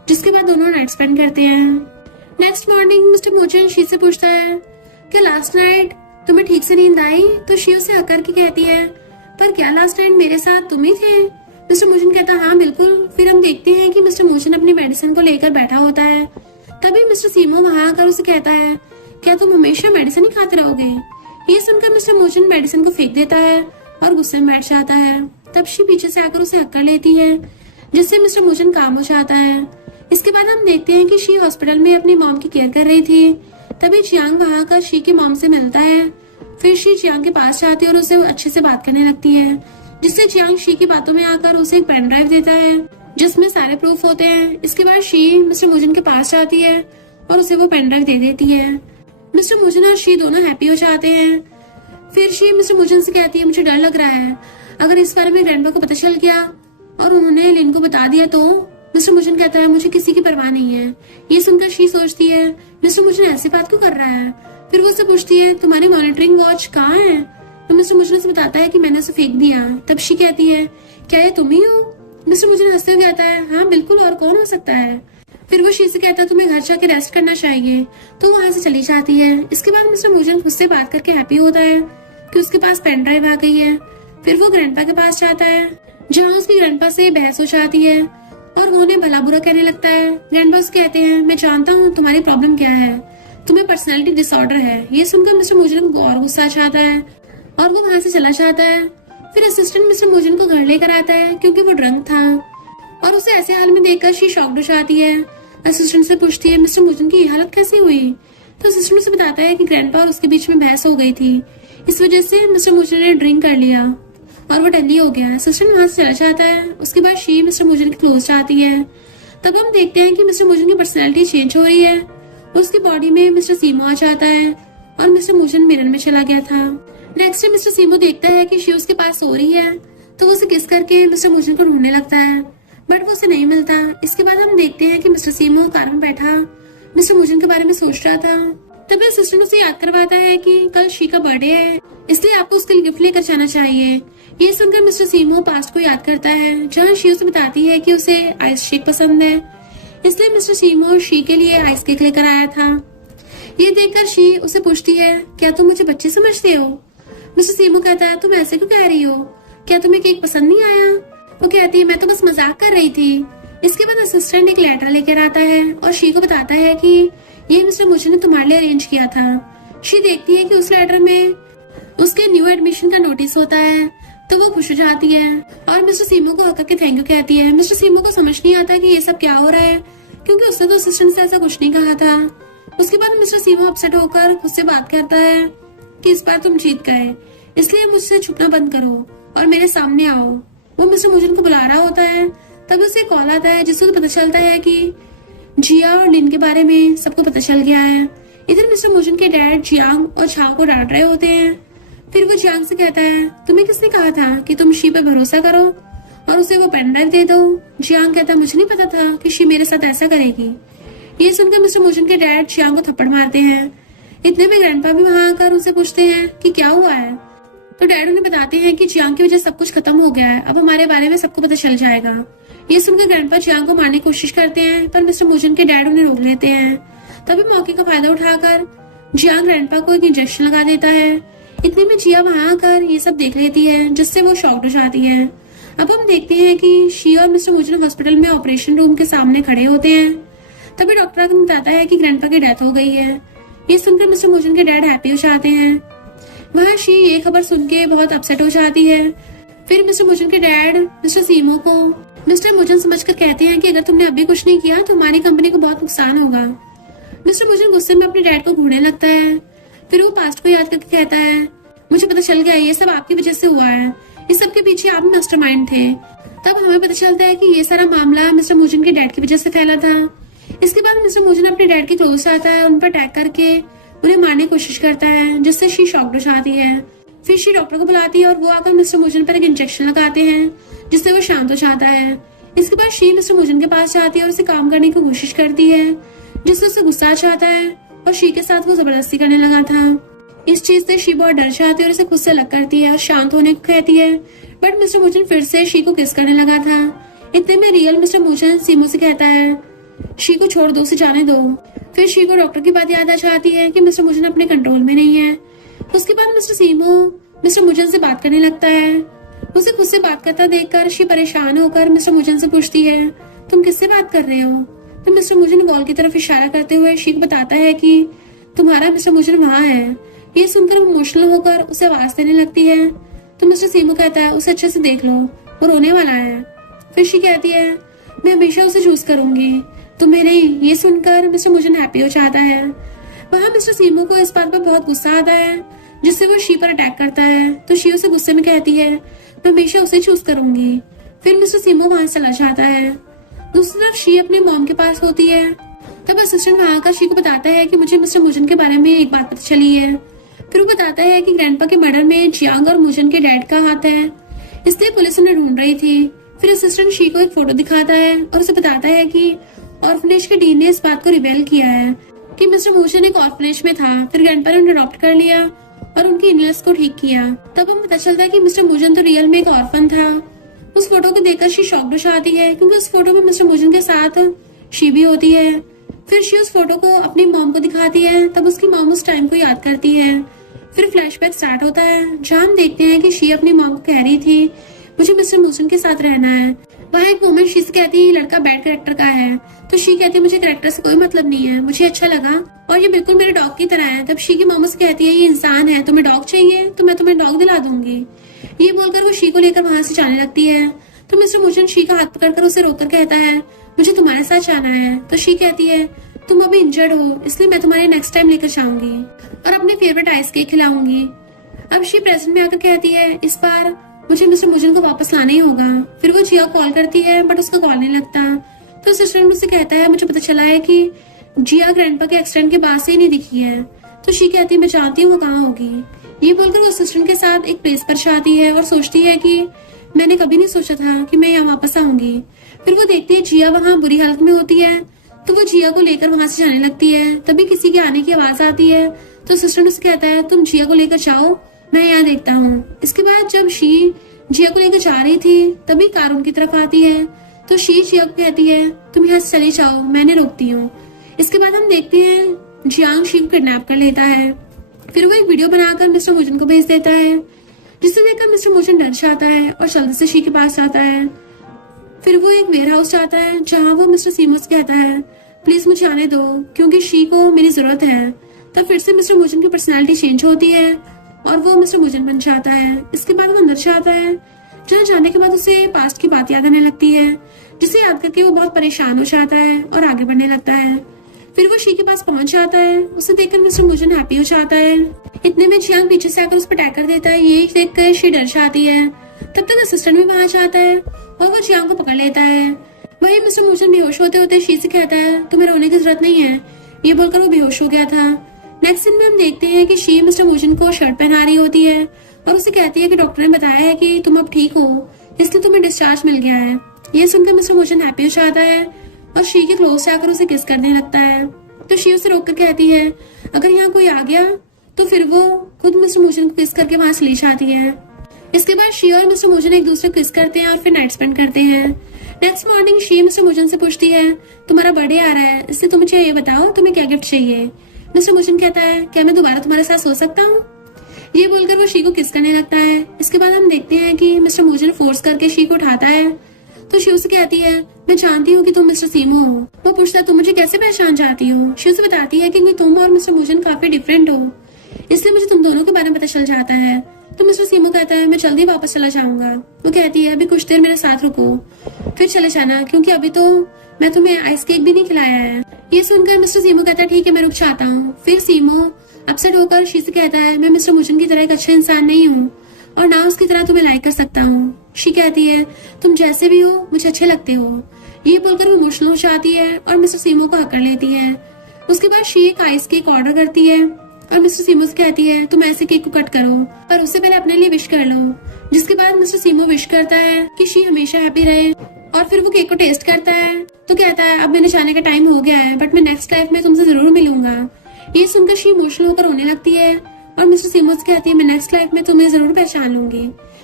जिसके बाद दोनों नाइट स्पेंड करते हैं। Next morning mister Mochan she से पूछता है क्या लास्ट नाइट तुम्हें ठीक से नींद आई। तो शी उसे हक करके कहती है पर क्या लास्ट नाइट मेरे साथ तुम ही थे। मिस्टर मोचन कहता है हाँ बिल्कुल। फिर हम देखते हैं कि मिस्टर मोचन अपनी मेडिसिन को लेकर बैठा होता है। तभी मिस्टर सीमो वहां आकर उसे कहता है क्या तुम हमेशा मेडिसिन ही खाते रहोगे। ये सुनकर मिस्टर मोचन मेडिसिन को फेंक देता है और गुस्से में बैठ जाता है। तब शी पीछे से आकर उसे हक कर लेती है जिससे मिस्टर मोचन काम हो जाता है। इसके बाद हम देखते हैं कि शी हॉस्पिटल में अपनी मॉम की केयर कर रही थी। तभी जियांग वहां आकर शी की मॉम से मिलता है। फिर शी जियांग के पास जाती है और उसे अच्छे से बात करने लगती है, जिससे जियांग शी की बातों में आकर उसे एक पेन ड्राइव देता है जिसमें सारे प्रूफ होते हैं। इसके बाद शी मिस्टर मोचन के पास जाती है और उसे वो पेन ड्राइव दे देती है। मिस्टर मोचन और शी दोनों हैप्पी हो जाते हैं। फिर शी मिस्टर मोचन से कहती है मुझे डर लग रहा है, अगर इस बारे में ग्रैंडपा को पता चल गया और उन्होंने लिन को बता दिया तो। मिस्टर मोचन कहता है मुझे किसी की परवाह नहीं है। ये सुनकर शी सोचती है मिस्टर मोचन ऐसी बात क्यों कर रहा है। फिर वो उससे पूछती है तुम्हारी मॉनिटरिंग वॉच कहाँ है। तो मिस्टर मोचन उसे बताता है कि मैंने उसे फेंक दिया। तब शी कहती है क्या ये तुम ही हो। मिस्टर मोचन हंसते हुए कहता है हाँ बिल्कुल, और कौन हो सकता है। फिर वो शी से कहता है तुम्हें घर जाके रेस्ट करना चाहिए, तो वहां से चली जाती है। इसके बाद मिस्टर मोचन खुद से बात करके हैप्पी होता है कि उसके पास पेन ड्राइव आ गई है। फिर वो ग्रैंडपा के पास जाता है जहाँ उसकी ग्रैंडपा से बहस हो जाती है और वो उन्हें भला बुरा कहने लगता है। ग्रैंडपा उसे कहते हैं मैं जानता हूँ तुम्हारी प्रॉब्लम क्या है, तुम्हें पर्सनैलिटी डिसऑर्डर है। ये सुनकर मिस्टर मोचन को और गुस्सा आ जाता है और वो वहां से चला जाता है। फिर असिस्टेंट मिस्टर मोचन को घर लेकर आता है क्योंकि वो ड्रंक था और उसे ऐसे हाल में देखकर शी शॉक्ड हो जाती है। असिस्टेंट से पूछती है मिस्टर मोचन की हालत कैसी हुई। तो असिस्टेंट उसे बताता है कि ग्रैंडपा और उसके बीच में बहस हो गई थी, इस वजह से मिस्टर मोचन ने ड्रिंक कर लिया और वो डल्ली हो गया। असिस्टेंट वहां से चला जाता है। उसके बाद शी मिस्टर मोचन के क्लोज जाती है। तब हम देखते हैं कि मिस्टर मोचन की पर्सनैलिटी चेंज हो रही है और उसकी बॉडी में मिस्टर सीमो आ जाता है और मिस्टर मोचन मिरर में चला गया था। नेक्स्ट डे मिस्टर सीमो देखता है कि शी उसके पास सो रही है, तो वो उसे किस करके मिस्टर मोचन को ढूंढने लगता है, बट वो उसे नहीं मिलता। इसके बाद हम देखते हैं कि मिस्टर सीमो कार में बैठा मिस्टर मोचन के बारे में सोच रहा था। तभी असिस्टेंट उसे याद करवाता है कि कल शी का बर्थडे है, इसलिए आपको उसके लिए गिफ्ट लेकर जाना चाहिए। ये सुनकर मिस्टर सीमो पास्ट को याद करता है जहाँ शी उसे बताती है कि उसे आइस शेक पसंद है, इसलिए मिस्टर सीमो शी के लिए आइस केक लेकर आया था। ये देखकर शी उसे पूछती है क्या तुम मुझे बच्चे समझते हो। मिस्टर सीमो कहता है तुम ऐसे क्यों कह रही हो, क्या तुम्हें केक पसंद नहीं आया। वो कहती है मैं तो बस मजाक कर रही थी। इसके बाद असिस्टेंट एक लेटर लेकर आता है और शी को बताता है कि ये मिस्टर मोचन ने तुम्हारे लिए अरेंज किया था। शी देखती है कि उस लेटर में उसके न्यू एडमिशन का नोटिस होता है तो वो खुश हो जाती है और मिस्टर सीमो को आकर के थैंक यू कहती है। मिस्टर सीमो को समझ नहीं आता कि ये सब क्या हो रहा है, क्योंकि उसने तो असिस्टेंट से ऐसा कुछ नहीं कहा था। उसके बाद मिस्टर सीमो अपसेट होकर खुद से बात करता है कि इस बार तुम जीत गए, इसलिए मुझसे छुपना बंद करो और मेरे सामने आओ। वो मिस्टर मुजन को बुला रहा होता है, तभी उसे कॉल आता है जिससे पता चलता है कि जिया और लिन के बारे में सबको पता चल गया है। इधर मिस्टर मुजन के डैड जियांग और झाओ को डांट रहे होते हैं। फिर वो जियांग से कहता है, तुम्हें किसने कहा था कि तुम शी पे भरोसा करो और उसे वो पेन ड्राइव दे दो। जियांग कहता है, मुझे नहीं पता था कि शी मेरे साथ ऐसा करेगी। ये सुनकर मिस्टर मुजन के डैड जियांग को थप्पड़ मारते हैं। इतने में ग्रैंडपा भी वहां आकर उनसे पूछते हैं कि क्या हुआ है। तो डैड उन्हें बताते हैं कि जियांग की वजह सब कुछ खत्म हो गया है, अब हमारे बारे में सबको पता चल जाएगा। ये सुनकर ग्रैंडपा जियांग को मारने की कोशिश करते हैं, पर मिस्टर मुजन के डैड उन्हें रोक लेते हैं। तभी मौके का फायदा उठाकर जियांग ग्रैंडपा को एक इंजेक्शन लगा देता है। इतने में जिया वहां आकर ये सब देख लेती है, जिससे वो शॉक्ड हो जाती है। अब हम देखते हैं कि शी और मिस्टर मुजन हॉस्पिटल में ऑपरेशन रूम के सामने खड़े होते हैं। तभी डॉक्टर आकर बताता है कि ग्रैंडपा की डेथ हो गई है। ये सुनकर मिस्टर मुजन के डैड हैप्पी हो जाते हैं। वहाँ शी ये खबर सुन के बहुत अपसेट हो जाती है। फिर मिस्टर मुजन के डैड मिस्टर सीमो को मिस्टर मुजन समझकर कहते हैं कि अगर तुमने अभी कुछ नहीं किया तो हमारी कंपनी को बहुत नुकसान होगा। मिस्टर मुजन गुस्से में अपने डैड को घूरने लगता है। फिर वो पास्ट को याद करके कहता है, मुझे पता चल गया ये सब आपकी वजह से हुआ है, इस सब के पीछे आप मास्टरमाइंड थे। तब हमें पता चलता है कि ये सारा मामला मिस्टर मुजन के डैड की वजह से फैला था। इसके बाद मिस्टर मुजन अपने डैड के क्लोज आता है, उन पर अटैक करके उन्हें मारने की कोशिश करता है, जिससे शी शॉक्ड हो जाती है। फिर शी डॉक्टर को बुलाती है और वो आकर मिस्टर मुजन पर एक इंजेक्शन लगाते हैं, जिससे वो शांत हो जाता है। इसके बाद शी मिस्टर मुजन के पास जाती है और उसे काम करने की कोशिश करती है, जिससे उसे गुस्सा आ जाता है और शी के साथ वो जबरदस्ती करने लगा था। इस चीज से शी बहुत डर जाती है और उसे खुद से अलग करती है और शांत होने को कहती है। बट मिस्टर मुजन फिर से शी को किस करने लगा था। इतने में रियल मिस्टर मुजन सीमो से कहता है, शी को छोड़ दो, उसे जाने दो। फिर शी को डॉक्टर की बात याद आ जाती है कि मिस्टर मुजन अपने कंट्रोल में नहीं है। उसके बाद मिस्टर सीमो मिस्टर मुजन से बात करने लगता है। उसे खुद से बात करता देखकर शी परेशान होकर मिस्टर मुजन से पूछती है, तुम किससे बात कर रहे हो। तो मिस्टर मुजन वॉल की तरफ इशारा करते हुए शी को बताता है कि तुम्हारा मिस्टर मुजन वहाँ है। ये सुनकर वो इमोशनल होकर उसे आवाज देने लगती है। तो मिस्टर सीमो कहता है, उसे अच्छे से देख लो, वो रोने वाला है। फिर शी कहती है, मैं हमेशा उसे चूज करूंगी, तुम्हें नहीं। ये सुनकर मिस्टर मुजन हैप्पी हो जाता है। वहाँ मिस्टर सीमो को इस बात पर बहुत गुस्सा आता है, जिससे वो शी पर अटैक करता है। तो शी उसे गुस्से में कहती है, मैं हमेशा उसे चूज करूंगी। फिर मिस्टर सीमो वहां चला जाता है। दूसरी तरफ शी अपने मॉम के पास होती है। तब असिस्टेंट वहां का शी को बताता है कि मुझे मिस्टर मुजन के बारे में एक बात पता चली है। फिर वो बताता है कि ग्रैंडपा के मर्डर में जियांग और मुजन के डैड का हाथ है, इसलिए पुलिस उन्हें ढूंढ रही थी। फिर असिस्टेंट शी को एक फोटो दिखाता है और उसे बताता है कि ऑर्फनेज के डीन ने इस बात को रिवेल किया है कि मिस्टर मुजन एक ऑर्फनेज में था। फिर ग्रैंडपा ने उन्हें अडॉप्ट कर लिया और उनकी इलनेस को ठीक किया। तब हमें पता चलता है कि मिस्टर मुजन तो रियल में एक ऑर्फन था। उस फोटो को देखकर शी शॉक्ड हो जाती है, क्योंकि उस फोटो में मिस्टर मुजन के साथ शी भी होती है। फिर शी उस फोटो को अपनी मॉम को दिखाती है। तब उसकी मॉम उस टाइम को याद करती है। फिर फ्लैशबैक स्टार्ट होता है, जहाँ हम देखते हैं कि शी अपनी मॉम को कह रही थी, मुझे मिस्टर मुजन के साथ रहना है। वहाँ एक मोमेंट शी से कहती है, ये लड़का बैड कैरेक्टर का है। तो शी कहती है, मुझे कैरेक्टर से कोई मतलब नहीं है, मुझे अच्छा लगा और ये बिल्कुल मेरे डॉग की तरह है। तब शी की मॉम से कहती है, ये इंसान है, तुम्हें डॉग चाहिए तो मैं तुम्हें डॉग दिला दूंगी। ये बोलकर वो शी को लेकर वहां से जाने लगती है। तो मिस्टर मुजन शी का हाथ पकड़कर उसे रोककर कहता है, मुझे तुम्हारे साथ जाना है। तो शी कहती है, तुम अभी इंजर्ड हो, इसलिए मैं तुम्हारे नेक्स्ट टाइम लेकर जाऊंगी और अपने फेवरेट आइस केक खिलाऊंगी। अब शी प्रेजेंट में आकर कहती है, इस बार मुझे मिस्टर मुजन को वापस लाना ही होगा। फिर वो जिया कॉल करती है, बट उसका कॉल नहीं लगता। तो असिस्टेंट मुझसे कहता है, मुझे पता चला है कि जिया ग्रैंडपा के एक्सीडेंट के बाद से ही नहीं दिखी है। तो शी कहती है, मैं जानती हूँ वो कहाँ होगी। ये बोलकर वो असिस्टेंट के साथ एक प्लेस पर जाती है और सोचती है कि मैंने कभी नहीं सोचा था कि मैं यहाँ वापस आऊंगी। फिर वो देखती है जिया वहाँ बुरी हालत में होती है, तो वो जिया को लेकर वहां से जाने लगती है। तभी किसी के आने की आवाज आती है। तो असिस्टेंट उससे कहता है, तुम जिया को लेकर जाओ, मैं यहाँ देखता हूँ। इसके बाद जब शी जिया को लेकर जा रही थी, तभी कार उनकी तरफ आती है। तो शी जिया को कहती है, तुम यहाँ से चली जाओ, मैंने रोकती हूँ। इसके बाद हम देखते हैं जियांग शी को किडनैप कर लेता है। फिर वो एक वीडियो बनाकर मिस्टर मुजन को भेज देता है, जिसे देखकर मिस्टर मुजन डर जाता है और जल्दी से शी के पास जाता है। फिर वो एक वेयर हाउस जाता है, जहाँ वो मिस्टर सीमो से कहता है, प्लीज मुझे आने दो, क्योंकि शी को मेरी जरूरत है। तब फिर से मिस्टर मुजन की पर्सनालिटी चेंज होती है और वो मिस्टर मुजन बन जाता है। इसके बाद वो अंदर जाता है, जहाँ जाने के बाद उसे पास्ट की बात याद आने लगती है, जिसे याद करके वो बहुत परेशान हो जाता है और आगे बढ़ने लगता है। फिर वो शी के पास पहुंच जाता है। उसे देखकर मिस्टर मुजन हैप्पी हो जाता है। इतने में जियांग पीछे से आकर उस पर अटैक कर देता है। ये देखकर शी डर जाती है। तब तक असिस्टेंट भी वहां जाता है और वो जियांग को पकड़ लेता है। वही मिस्टर मुजन बेहोश होते होते शी से कहता है, तुम्हें रोने की जरूरत नहीं है। ये बोलकर वो बेहोश हो गया था। नेक्स्ट सीन में हम देखते हैं कि शी मिस्टर मुजन को शर्ट पहना रही होती है और उसे कहती है कि डॉक्टर ने बताया है कि तुम अब ठीक हो, इसलिए तुम्हें डिस्चार्ज मिल गया है। ये सुनकर मिस्टर मुजन हैप्पी हो जाता है और शी के क्लोज जाकर उसे किस करने लगता है। तो शी उसे रोककर कहती है, अगर यहाँ कोई आ गया तो फिर वो खुद मिस्टर मुजन को किस करके वहां से ले जाती है। इसके बाद शी और मिस्टर मुजन एक दूसरे को किस करते हैं और फिर नाइट स्पेंड करते हैं। नेक्स्ट मॉर्निंग शी मिस्टर मुजन से पूछती है, तुम्हारा बर्थडे आ रहा है, इसलिए तुम मुझे ये बताओ तुम्हें क्या गिफ्ट चाहिए। मिस्टर मुजन कहता है, क्या मैं दोबारा तुम्हारे साथ सो सकता हूँ। ये बोलकर वो शी को किस करने लगता है। इसके बाद हम देखते हैं कि मिस्टर मुजन फोर्स करके शी को उठाता है। तो शी उसे कहती है, मैं जानती हूँ कि तुम मिस्टर सीमो हो। वो पूछता है, तुम मुझे कैसे पहचान जाती हो। शी उसे बताती है कि तुम और मिस्टर मुजन काफी डिफरेंट हो, इसलिए मुझे तुम दोनों के बारे में पता चल जाता है। तो मिस्टर सीमो कहता है, मैं जल्दी वापस चला जाऊंगा। वो कहती है, अभी कुछ देर मेरे साथ रुको, फिर चले जाना, क्योंकि अभी तो मैं तुम्हें आइस केक भी नहीं खिलाया है। ये सुनकर मिस्टर सीमो कहता है, ठीक है मैं रुक जाता हूँ। फिर सीमो अपसेट होकर शी से कहता है, मैं मिस्टर मुजन की तरह एक अच्छा इंसान नहीं हूँ और ना उसकी तरह तुम्हें लाइक कर सकता हूँ। शी कहती है, तुम जैसे भी हो मुझे अच्छे लगते हो। ये बोलकर वो इमोशनल हो जाती है और मिस्टर सीमो को हक कर लेती है। उसके बाद शी एक आइस केक ऑर्डर करती है और मिस्टर सीमो से कहती है, तुम ऐसे केक को कट करो पर उससे पहले अपने लिए विश कर लो। जिसके बाद मिस्टर सीमो विश करता है कि शी हमेशा हैप्पी रहे और फिर वो केक को टेस्ट करता है तो कहता है, अब मेरे जाने का टाइम हो गया है, बट मैं नेक्स्ट लाइफ में तुमसे जरूर मिलूंगा। ये सुनकर शी इमोशनल होकर रोने लगती है और मिस्टर सीमो से कहती है, मैं नेक्स्ट लाइफ में तुम्हें जरूर पहचान लूंगी।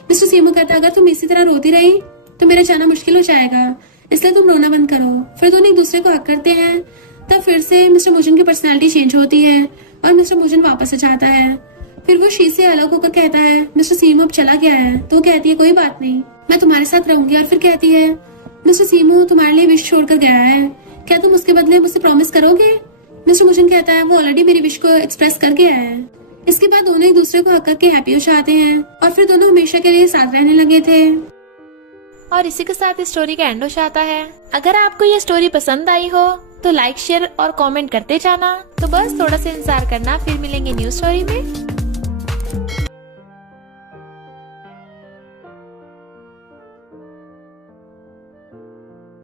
मिस्टर सीमो कहता है, अगर तुम इसी तरह रोती रही तो मेरा जाना मुश्किल हो जाएगा, इसलिए तुम रोना बंद करो। फिर दोनों एक दूसरे को हक करते हैं। तब फिर से मिस्टर मुजन की पर्सनैलिटी चेंज होती है और मिस्टर मुजन वापस आ जाता है। फिर वो शी से अलग होकर कहता है, मिस्टर सीमो अब चला गया है। तो कहती है, कोई बात नहीं, मैं तुम्हारे साथ रहूंगी। और फिर कहती है, मिस्टर सीमो तुम्हारे लिए विश छोड़कर गया है, क्या तुम उसके बदले मुझसे प्रॉमिस करोगे। मिस्टर मुजन कहता है, वो ऑलरेडी मेरी विश को एक्सप्रेस कर गया है। इसके बाद दोनों एक दूसरे को हक करके हैप्पी हो जाते हैं और फिर दोनों हमेशा के लिए साथ रहने लगे थे। और इसी के साथ इस स्टोरी का एंड हो जाता है। अगर आपको ये स्टोरी पसंद आई हो तो लाइक शेयर और कमेंट करते जाना। तो बस थोड़ा सा इंतजार करना, फिर मिलेंगे न्यू स्टोरी में।